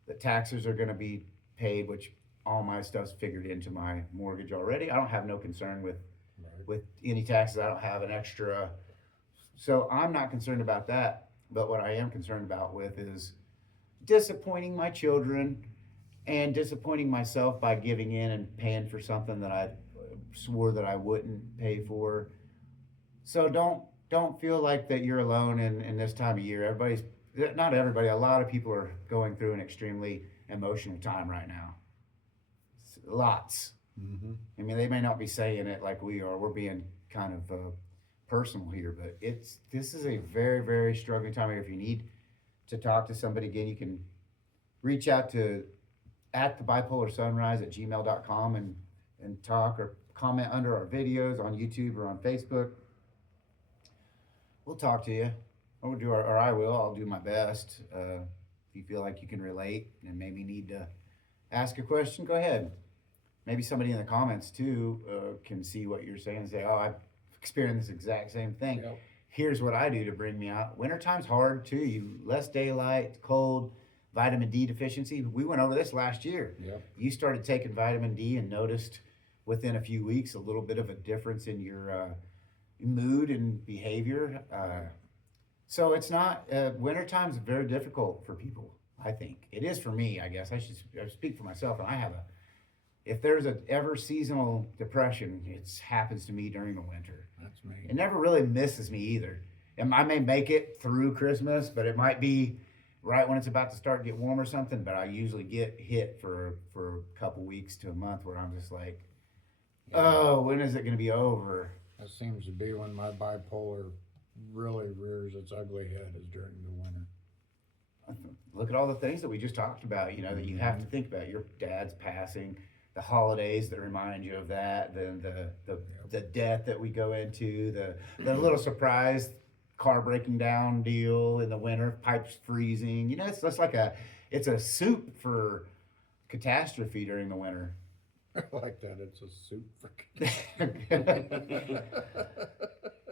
The taxes are going to be paid, which all my stuff's figured into my mortgage already. I don't have no concern with any taxes. I don't have an extra, so I'm not concerned about that. But what I am concerned about with is disappointing my children and disappointing myself by giving in and paying for something that I swore that I wouldn't pay for. So don't feel like that you're alone in this time of year. Not everybody, a lot of people are going through an extremely emotional time right now. Lots. Mm-hmm. I mean, they may not be saying it like we are. We're being kind of personal here, but this is a very, very struggling time. If you need to talk to somebody again, you can reach out to at the bipolar sunrise at gmail.com and talk or comment under our videos on YouTube or on Facebook. We'll talk to you, or I will. I'll do my best. If you feel like you can relate and maybe need to ask a question, go ahead. Maybe somebody in the comments too can see what you're saying and say, "Oh, I've experienced this exact same thing. Yep. Here's what I do to bring me out." Wintertime's hard too. You less daylight, cold. Vitamin D deficiency. We went over this last year. Yep. You started taking vitamin D and noticed within a few weeks a little bit of a difference in your mood and behavior. So it's not, wintertime's very difficult for people, I think. It is for me, I guess. I speak for myself, and if there's a ever seasonal depression, it happens to me during the winter. That's me. It never really misses me either. And I may make it through Christmas, but it might be right when it's about to start to get warm or something, but I usually get hit for a couple weeks to a month where I'm just like, oh, when is it going to be over? That seems to be when my bipolar really rears its ugly head, is during the winter. Look at all the things that we just talked about, that you have to think about. Your dad's passing, the holidays that remind you of that, then the death that we go into, the little surprise car breaking down deal in the winter, pipes freezing. It's just like it's a soup for catastrophe during the winter. I like that. It's a soup for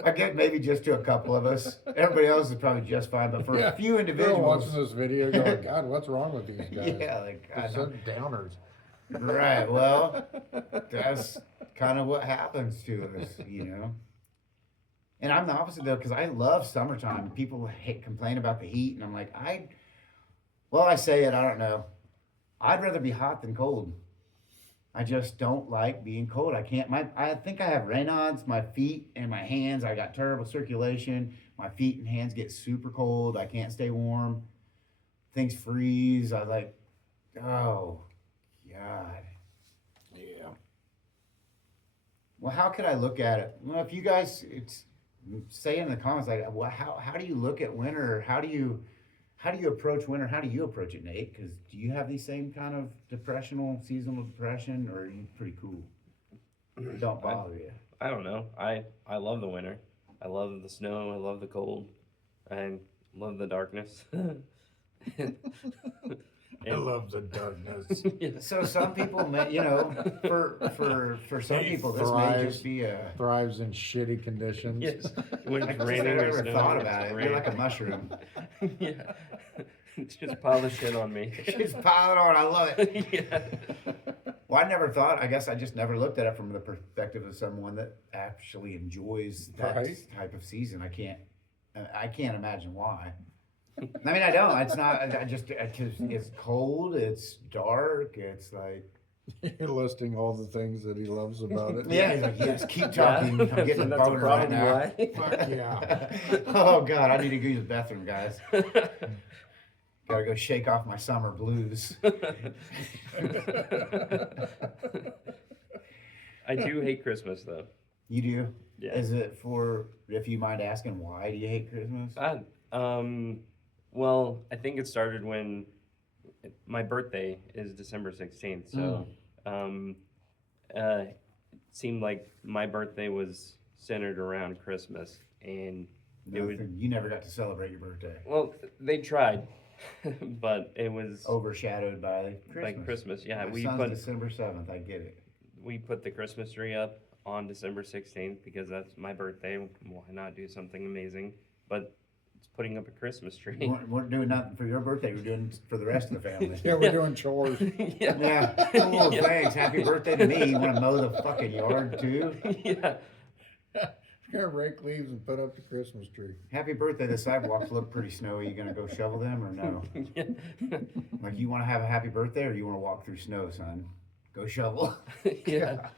I get maybe just to a couple of us. Everybody else is probably just fine, but for a few They're individuals. watching this video going, God, what's wrong with these guys? Yeah, like They're such downers. Right. Well, that's kind of what happens to us, And I'm the opposite though, because I love summertime. People complain about the heat, and I'm like, well, I say it, I don't know. I'd rather be hot than cold. I just don't like being cold. I think I have Raynaud's, my feet and my hands. I got terrible circulation. My feet and hands get super cold. I can't stay warm. Things freeze. Oh, God. Yeah. Well, how could I look at it? Well, if you guys, say in the comments, like, well, how do you look at winter? How do you approach winter? How do you approach it, Nate? Because do you have these same kind of seasonal depression, or are you pretty cool? It don't bother you. I don't know. I love the winter. I love the snow. I love the cold. I love the darkness. I love the darkness. Yeah. So some people may, for some He people, this may thrives. just be a. Thrives in shitty conditions. Yes. When I it's just raining or never snowing. thought it's about it. great. You're like a mushroom. Yeah. Just pile the shit on me. Just pile it on. I love it. Yeah. Well, I never thought. I guess I just never looked at it from the perspective of someone that actually enjoys that Right. type of season. I can't imagine why. I mean, I don't. It's not. I just because it's cold. It's dark. It's like. You're listing all the things that he loves about it. Yeah, he's like, yes, keep talking. I'm getting a That's boner right probably now. why. Fuck yeah. Oh God, I need to go use the bathroom, guys. Gotta go shake off my summer blues. I do hate Christmas though. You do? Yeah. Is it if you mind asking, why do you hate Christmas? Well, I think it started when my birthday is December 16th. So, it seemed like my birthday was centered around Christmas, and it would. Nothing. You never got to celebrate your birthday. Well, they tried, but it was Overshadowed by Christmas. like Christmas. Yeah, My we son's put December 7th. I get it. the Christmas tree up on December 16th because that's my birthday. Why not do something amazing? But it's putting up a Christmas We tree. weren't doing nothing for your birthday. We're doing it for the rest of the family. Yeah, we're doing chores. Yeah. Yeah. Cool. Yeah. Thanks. Happy birthday to me. You want to mow the fucking yard too? Yeah. Gonna rake leaves and put up the Christmas tree. Happy birthday. The sidewalks look pretty snowy. You gonna go shovel them or no? Yeah. Like, you want to have a happy birthday or you want to walk through snow, son? Go shovel. Yeah.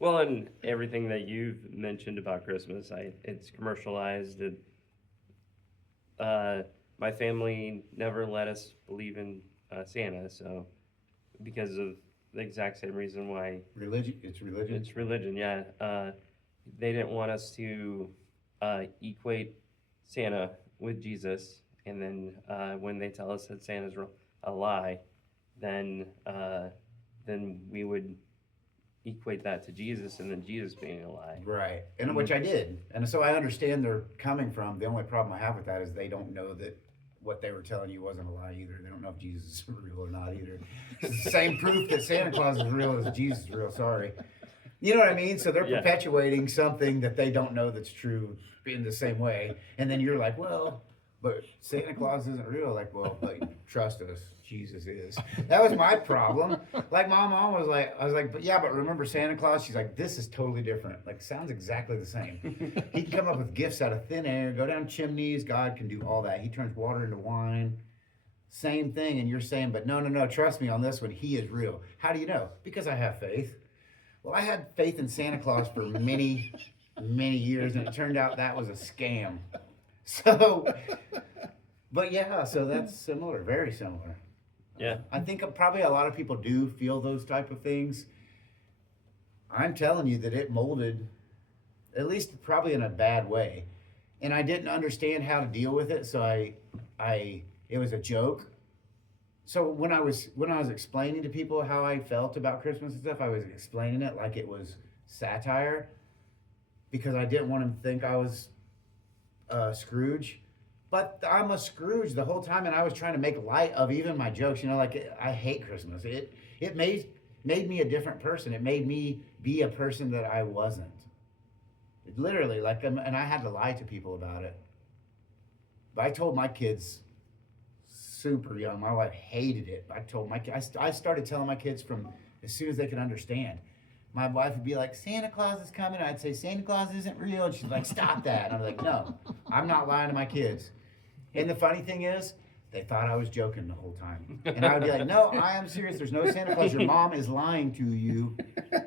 Well, and everything that you've mentioned about Christmas, it's commercialized. My family never let us believe in Santa, so because of the exact same reason why Religion. It's religion. it's religion. Yeah, they didn't want us to equate Santa with Jesus, and then when they tell us that Santa's a lie, then we would equate that to Jesus, and then Jesus being a lie. Right. And which I did. And so I understand they're coming from. The only problem I have with that is they don't know that what they were telling you wasn't a lie either. They don't know if Jesus is real or not either. It's the same proof that Santa Claus is real as Jesus is real. Sorry. You know what I mean? So they're Yeah. perpetuating something that they don't know that's true in the same way. And then you're like, well, but Santa Claus isn't real. Like, well, like, trust us, Jesus is. That was my problem. Like, my mom was like, I was like, but remember Santa Claus? She's like, this is totally different. Like, sounds exactly the same. He can come up with gifts out of thin air, go down chimneys. God can do all that. He turns water into wine. Same thing. And you're saying, but no, trust me on this one. He is real. How do you know? Because I have faith. Well, I had faith in Santa Claus for many, many years, and it turned out that was a scam. So, but yeah, so that's similar, very similar. Yeah. I think probably a lot of people do feel those type of things. I'm telling you that it molded, at least probably in a bad way, and I didn't understand how to deal with it. So it was a joke. So when I was explaining to people how I felt about Christmas and stuff, I was explaining it like it was satire, because I didn't want them to think I was Scrooge. But I'm a Scrooge the whole time, and I was trying to make light of even my jokes. You know, like, I hate Christmas. It made me a different person. It made me be a person that I wasn't. It literally, like, and I had to lie to people about it. But I told my kids super young. My wife hated it. I told my kids. I started telling my kids from as soon as they could understand. my wife would be like, Santa Claus is coming. I'd say, Santa Claus isn't real. And she's like, stop that. And I'm like, no, I'm not lying to my kids. And the funny thing is, they thought I was joking the whole time. And I would be like, no, I am serious. There's no Santa Claus. Your mom is lying to you.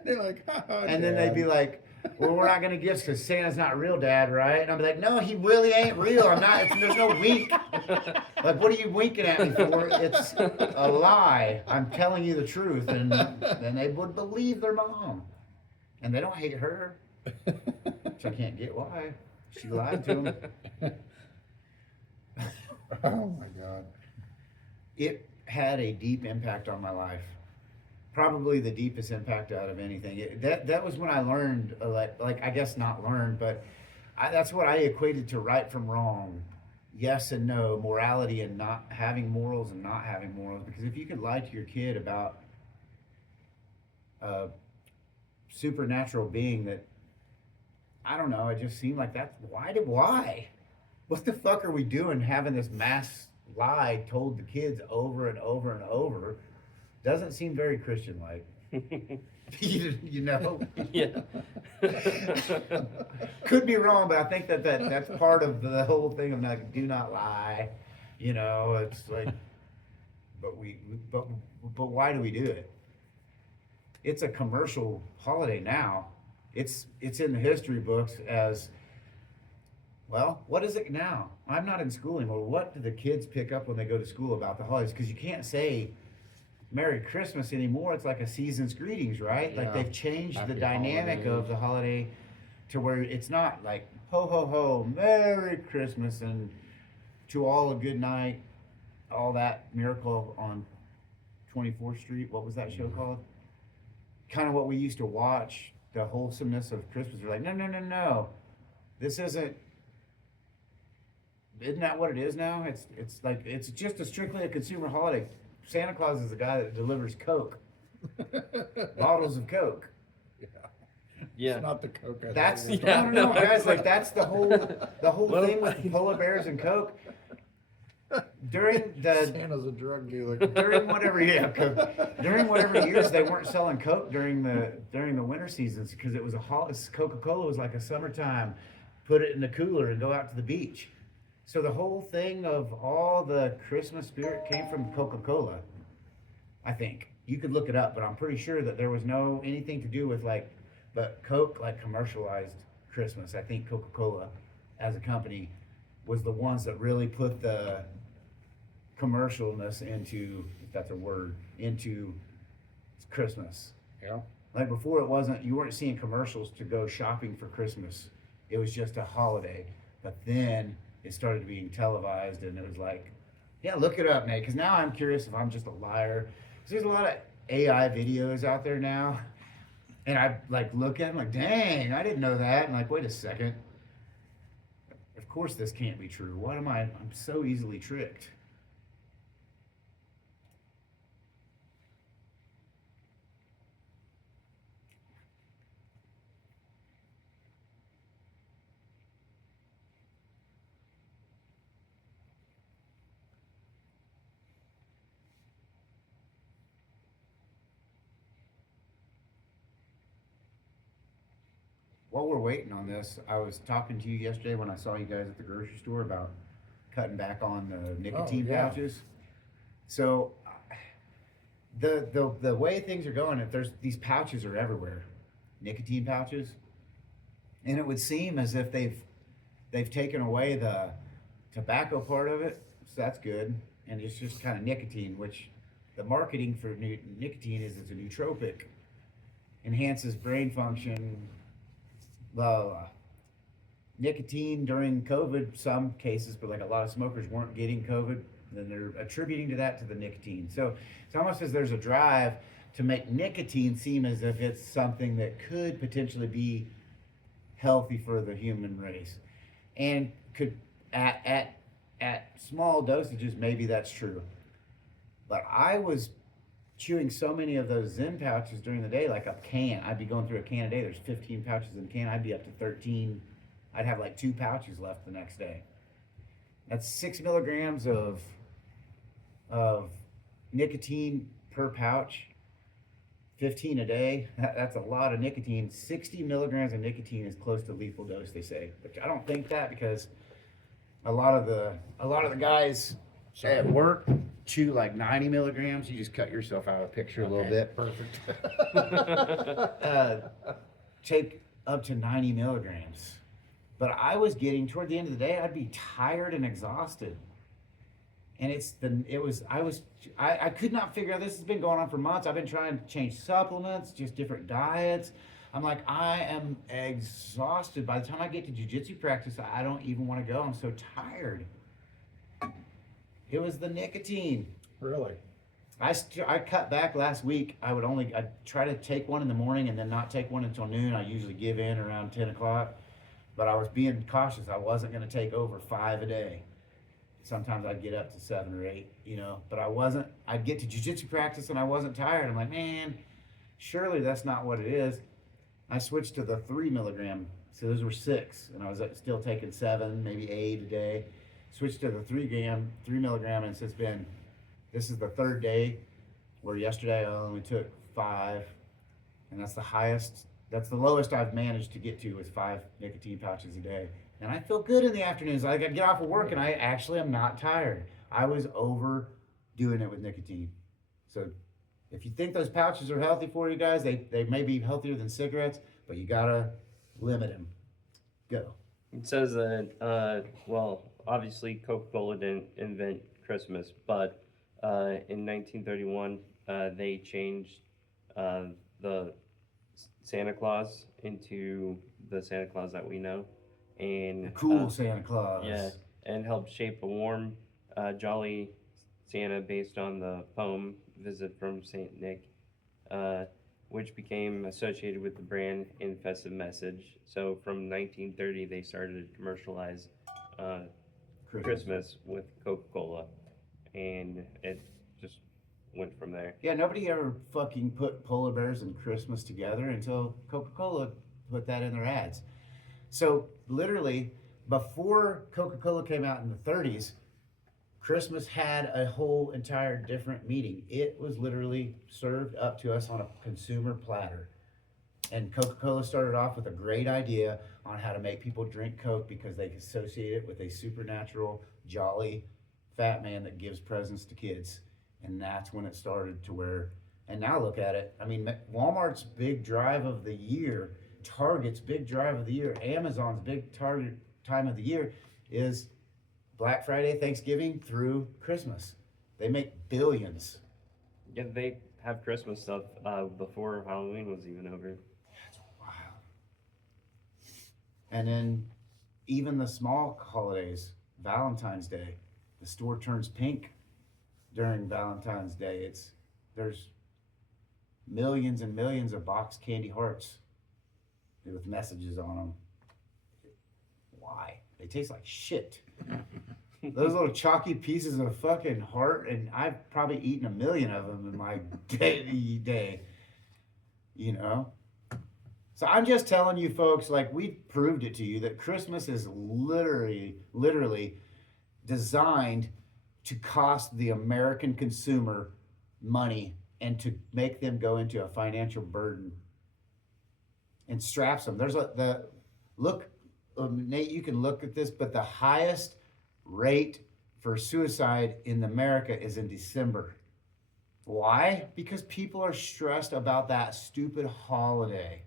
They're like, oh, And then they'd be like, well, we're not going to gifts because Santa's not real, Dad, right? And I'd be like, no, he really ain't real. I'm not. There's no wink. Like, what are you winking at me for? It's a lie. I'm telling you the truth. And then they would believe their mom. And they don't hate her. Which I can't get why. She lied to them. Oh my God. It had a deep impact on my life. Probably the deepest impact out of anything. That was when I learned, like I guess not learned, but that's what I equated to right from wrong, yes and no, morality and not having morals and not having morals. Because if you could lie to your kid about a supernatural being that, I don't know, it just seemed like that's why? What the fuck are we doing having this mass lie told to kids over and over and over? Doesn't seem very Christian like. you know? Yeah. Could be wrong, but I think that's part of the whole thing of like, do not lie. You know, it's like, but why do we do it? It's a commercial holiday now. It's in the history books as, well, what is it now? I'm not in school anymore. What do the kids pick up when they go to school about the holidays? Because you can't say Merry Christmas anymore. It's like a season's greetings, right? Yeah. Like they've changed Happy the dynamic holidays. of the holiday to where it's not like ho ho ho, Merry Christmas, and to all a good night, all that Miracle on 24th Street. What was that show called? Kind of what we used to watch, the wholesomeness of Christmas. We're like, no. This isn't that what it is now? It's like it's just strictly a consumer holiday. Santa Claus is the guy that delivers Coke, bottles of Coke. Yeah. It's not the Coke. I That's thought it was. Yeah, no, no, guys. it's Like like- that's the whole Well, thing with polar bears and Coke. During the Santa's a drug dealer. during whatever during whatever years they weren't selling Coke during the winter seasons because it was Coca-Cola was like a summertime, put it in the cooler and go out to the beach. So the whole thing of all the Christmas spirit came from Coca-Cola. I think you could look it up, but I'm pretty sure that there was no anything to do with but Coke like commercialized Christmas. I think Coca-Cola as a company was the ones that really put the commercialness into, if that's a word, into Christmas. Yeah. Like before you weren't seeing commercials to go shopping for Christmas. It was just a holiday. But then it started being televised and it was like, yeah, look it up, Nate, because now I'm curious if I'm just a liar. 'Cause there's a lot of AI videos out there now. And I like look at them like, dang, I didn't know that. And like, wait a second. Of course this can't be true. I'm so easily tricked. While we're waiting on this, I was talking to you yesterday when I saw you guys at the grocery store about cutting back on the nicotine yeah. pouches. So the way things are going, if there's these pouches are everywhere, nicotine pouches, and it would seem as if they've taken away the tobacco part of it, so that's good, and it's just kind of nicotine, which the marketing for nicotine is it's a nootropic, enhances brain function. Blah, blah, blah. Nicotine during COVID, some cases, but like a lot of smokers weren't getting COVID, then they're attributing to that to the nicotine. So it's almost as there's a drive to make nicotine seem as if it's something that could potentially be healthy for the human race, and could at small dosages maybe that's true. But I was chewing so many of those Zen pouches during the day, like a can. I'd be going through a can a day. There's 15 pouches in a can. I'd be up to 13. I'd have like 2 pouches left the next day. That's 6 milligrams of nicotine per pouch. 15 a day, that's a lot of nicotine. 60 milligrams of nicotine is close to lethal dose, they say. But I don't think that, because a lot of the guys at work chew like 90 milligrams. You just cut yourself out of the picture a little bit. Perfect. Take up to 90 milligrams. But I was getting, toward the end of the day, I'd be tired and exhausted. And I could not figure out, this has been going on for months. I've been trying to change supplements, just different diets. I'm like, I am exhausted. By the time I get to jujitsu practice, I don't even want to go. I'm so tired. It was the nicotine. Really? I cut back last week. I'd try to take one in the morning and then not take one until noon. I usually give in around 10 o'clock. But I was being cautious. I wasn't going to take over 5 a day. Sometimes I'd get up to 7 or 8, but I'd get to jujitsu practice and I wasn't tired. I'm like, man, surely that's not what it is. I switched to the 3 milligram. So those were 6, and I was still taking 7, maybe 8 a day. Switched to the 3 milligram, and this is the 3rd day, where yesterday I only took 5, and that's the lowest I've managed to get to, is 5 nicotine pouches a day. And I feel good in the afternoons. I get off of work and I actually am not tired. I was overdoing it with nicotine. So if you think those pouches are healthy for you guys, they may be healthier than cigarettes, but you gotta limit them. Go. It says that, obviously Coca-Cola didn't invent Christmas, but in 1931, they changed the Santa Claus into the Santa Claus that we know. And Cool Santa Claus. Yeah, and helped shape a warm, jolly Santa based on the poem Visit from Saint Nick, which became associated with the brand and festive message. So from 1930, they started to commercialize Christmas with Coca-Cola, and it just went from there. Yeah, nobody ever fucking put polar bears and Christmas together until Coca-Cola put that in their ads. So literally, before Coca-Cola came out in the 30s, Christmas had a whole entire different meaning. It was literally served up to us on a consumer platter. And Coca-Cola started off with a great idea on how to make people drink Coke, because they associate it with a supernatural, jolly, fat man that gives presents to kids. And that's when it started to where, and now look at it. I mean, Walmart's big drive of the year, Target's big drive of the year, Amazon's big target time of the year is Black Friday, Thanksgiving through Christmas. They make billions. Yeah, they have Christmas stuff before Halloween was even over. That's wild. And then even the small holidays, Valentine's Day, the store turns pink during Valentine's Day. There's millions and millions of boxed candy hearts with messages on them. Why? They taste like shit. Those little chalky pieces of fucking heart, and I've probably eaten 1 million of them in my day, So I'm just telling you folks, like, we've proved it to you, that Christmas is literally designed to cost the American consumer money and to make them go into a financial burden, and straps them. There's Nate, you can look at this, but the highest rate for suicide in America is in December. Why? Because people are stressed about that stupid holiday.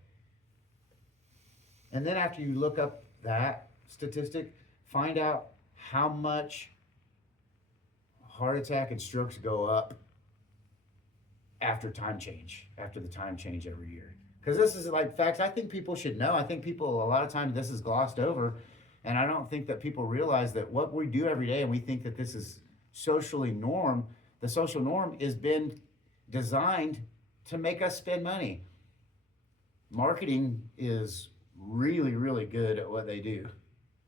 And then after you look up that statistic, find out how much heart attack and strokes go up after the time change every year. Because this is like facts I think people should know. I think people, a lot of times, this is glossed over. And I don't think that people realize that what we do every day, and we think that this is socially norm, the social norm has been designed to make us spend money. Marketing is really, really good at what they do.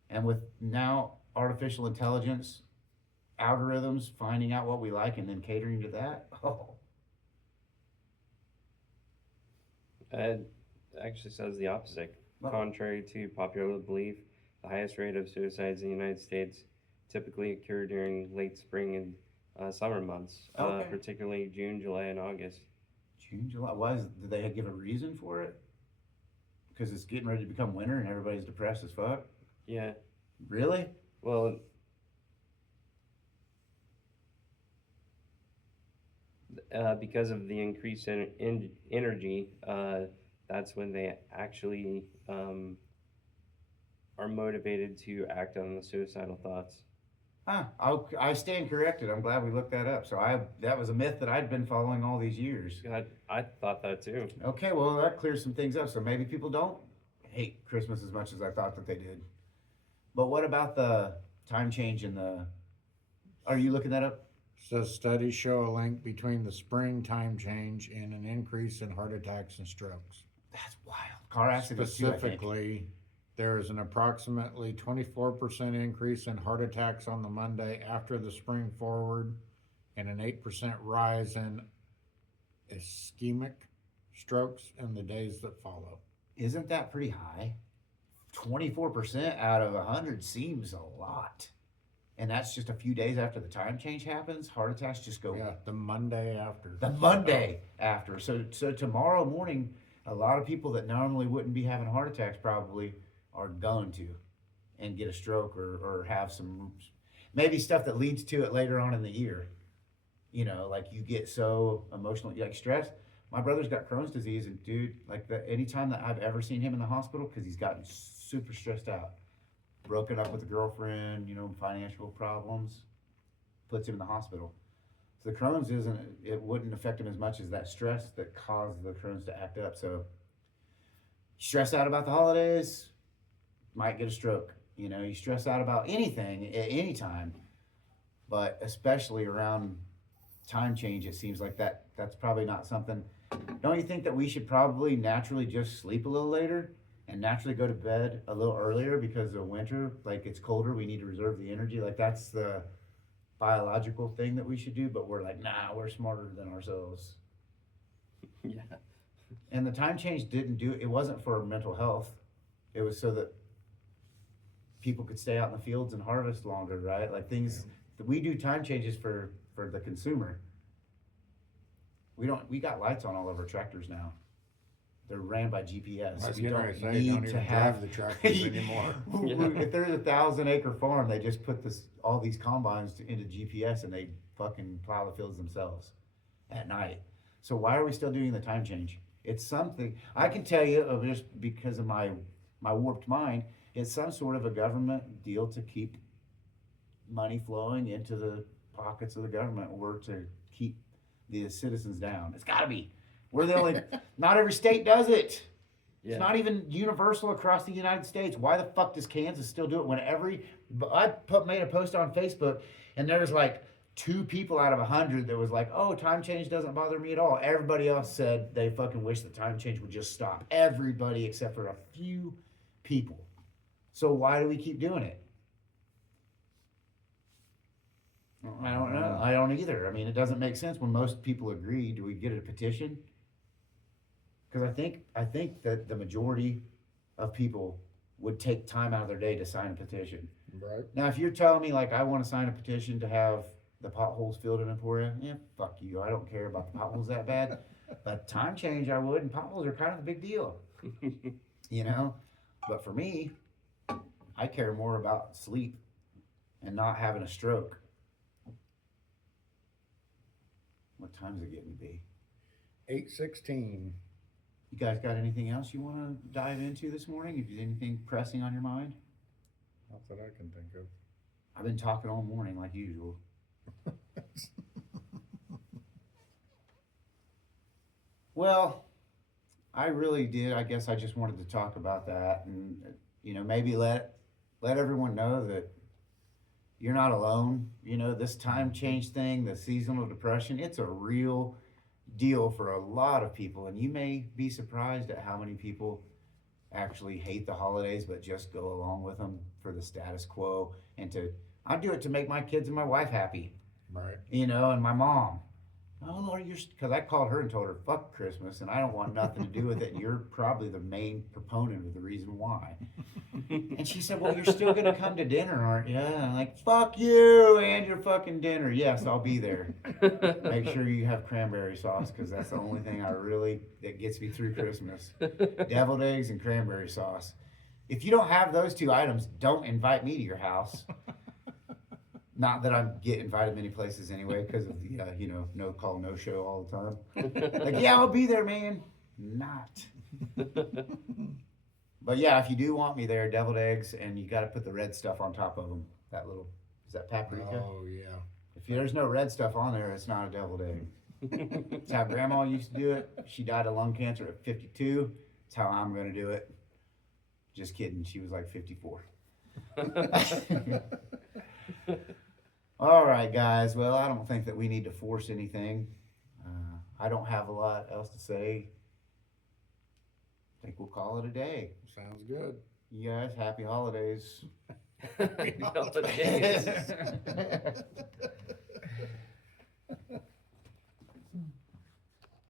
And with now artificial intelligence, algorithms finding out what we like and then catering to that, It actually says the opposite. Well, Contrary to popular belief, the highest rate of suicides in the United States typically occur during late spring and summer months, Okay. particularly June, July, and August. June, July. Why is? Did they give a reason for it? Because it's getting ready to become winter and everybody's depressed as fuck. Yeah. Really? Well, because of the increase in energy, that's when they actually are motivated to act on the suicidal thoughts. Huh. I stand corrected. I'm glad we looked that up. So that was a myth that I'd been following all these years. I thought that too. Okay, well that clears some things up. So maybe people don't hate Christmas as much as I thought that they did. But what about the time change in the? Are you looking that up? Says studies show a link between the spring time change and an increase in heart attacks and strokes. That's wild. Car accidents too, I think. Specifically, there is an approximately 24% increase in heart attacks on the Monday after the spring forward, and an 8% rise in ischemic strokes in the days that follow. Isn't that pretty high? 24% out of 100 seems a lot. And that's just a few days after the time change happens. Heart attacks just go. Yeah, the Monday after. The Monday after. So tomorrow morning, a lot of people that normally wouldn't be having heart attacks probably are going to, and get a stroke or have some maybe stuff that leads to it later on in the year. You know, like you get so emotional, like stress. My brother's got Crohn's disease, and dude, like anytime that I've ever seen him in the hospital, because he's gotten super stressed out, broken up with a girlfriend, you know, financial problems, puts him in the hospital. So the Crohn's it wouldn't affect him as much as that stress that caused the Crohn's to act up. So stress out about the holidays, might get a stroke. You know, you stress out about anything at any time, but especially around time change, it seems like that's probably not something. Don't you think that we should probably naturally just sleep a little later and naturally go to bed a little earlier because of winter? Like it's colder, we need to reserve the energy. Like that's the biological thing that we should do, but we're like, nah, we're smarter than ourselves. Yeah. And the time change it wasn't for mental health. It was so that people could stay out in the fields and harvest longer, right? Like things we do time changes for the consumer. We got lights on all of our tractors now. They're ran by GPS. I was We getting don't ready to say, need don't to even have drive the tractors anymore. If there's a 1,000-acre farm, they just put all these combines into GPS and they fucking plow the fields themselves at night. So why are we still doing the time change? It's something I can tell you just because of my warped mind. It's some sort of a government deal to keep money flowing into the pockets of the government or to keep the citizens down. It's got to be. We're the only. Not every state does it. Yeah. It's not even universal across the United States. Why the fuck does Kansas still do it when I made a post on Facebook and there was like 2 people out of 100 that was like, oh, time change doesn't bother me at all. Everybody else said they fucking wish the time change would just stop. Everybody except for a few people. So why do we keep doing it? I don't know. I don't either. I mean, it doesn't make sense when most people agree. Do we get a petition? Because I think that the majority of people would take time out of their day to sign a petition. Right. Now, if you're telling me like I want to sign a petition to have the potholes filled in Emporia, yeah, fuck you. I don't care about the potholes that bad. But time change, I would, and potholes are kind of a big deal, you know. But for me, I care more about sleep and not having a stroke. What time is it getting to be? 8:16. You guys got anything else you want to dive into this morning? If there's anything pressing on your mind? Not that I can think of. I've been talking all morning like usual. Well, I really did. I guess I just wanted to talk about that and, you know, maybe let everyone know that you're not alone. You know, this time change thing, the seasonal depression, it's a real deal for a lot of people. And you may be surprised at how many people actually hate the holidays but just go along with them for the status quo and I do it to make my kids and my wife happy. Right. You know, and my mom. Oh Lord, because I called her and told her fuck Christmas, and I don't want nothing to do with it. And you're probably the main proponent of the reason why. And she said, well, you're still gonna come to dinner, aren't you? And I'm like, fuck you and your fucking dinner. Yes, I'll be there. Make sure you have cranberry sauce, because that's the only thing that gets me through Christmas. Deviled eggs and cranberry sauce. If you don't have those two items, don't invite me to your house. Not that I get invited many places anyway, because of the no call, no show all the time. Like, yeah, I'll be there, man. Not. But yeah, if you do want me there, deviled eggs, and you got to put the red stuff on top of them. Is that paprika? Oh, yeah. If there's no red stuff on there, it's not a deviled egg. That's how Grandma used to do it. She died of lung cancer at 52. That's how I'm going to do it. Just kidding. She was like 54. All right, guys. Well, I don't think that we need to force anything. I don't have a lot else to say. I think we'll call it a day. Sounds good. You guys, happy holidays. Happy holidays.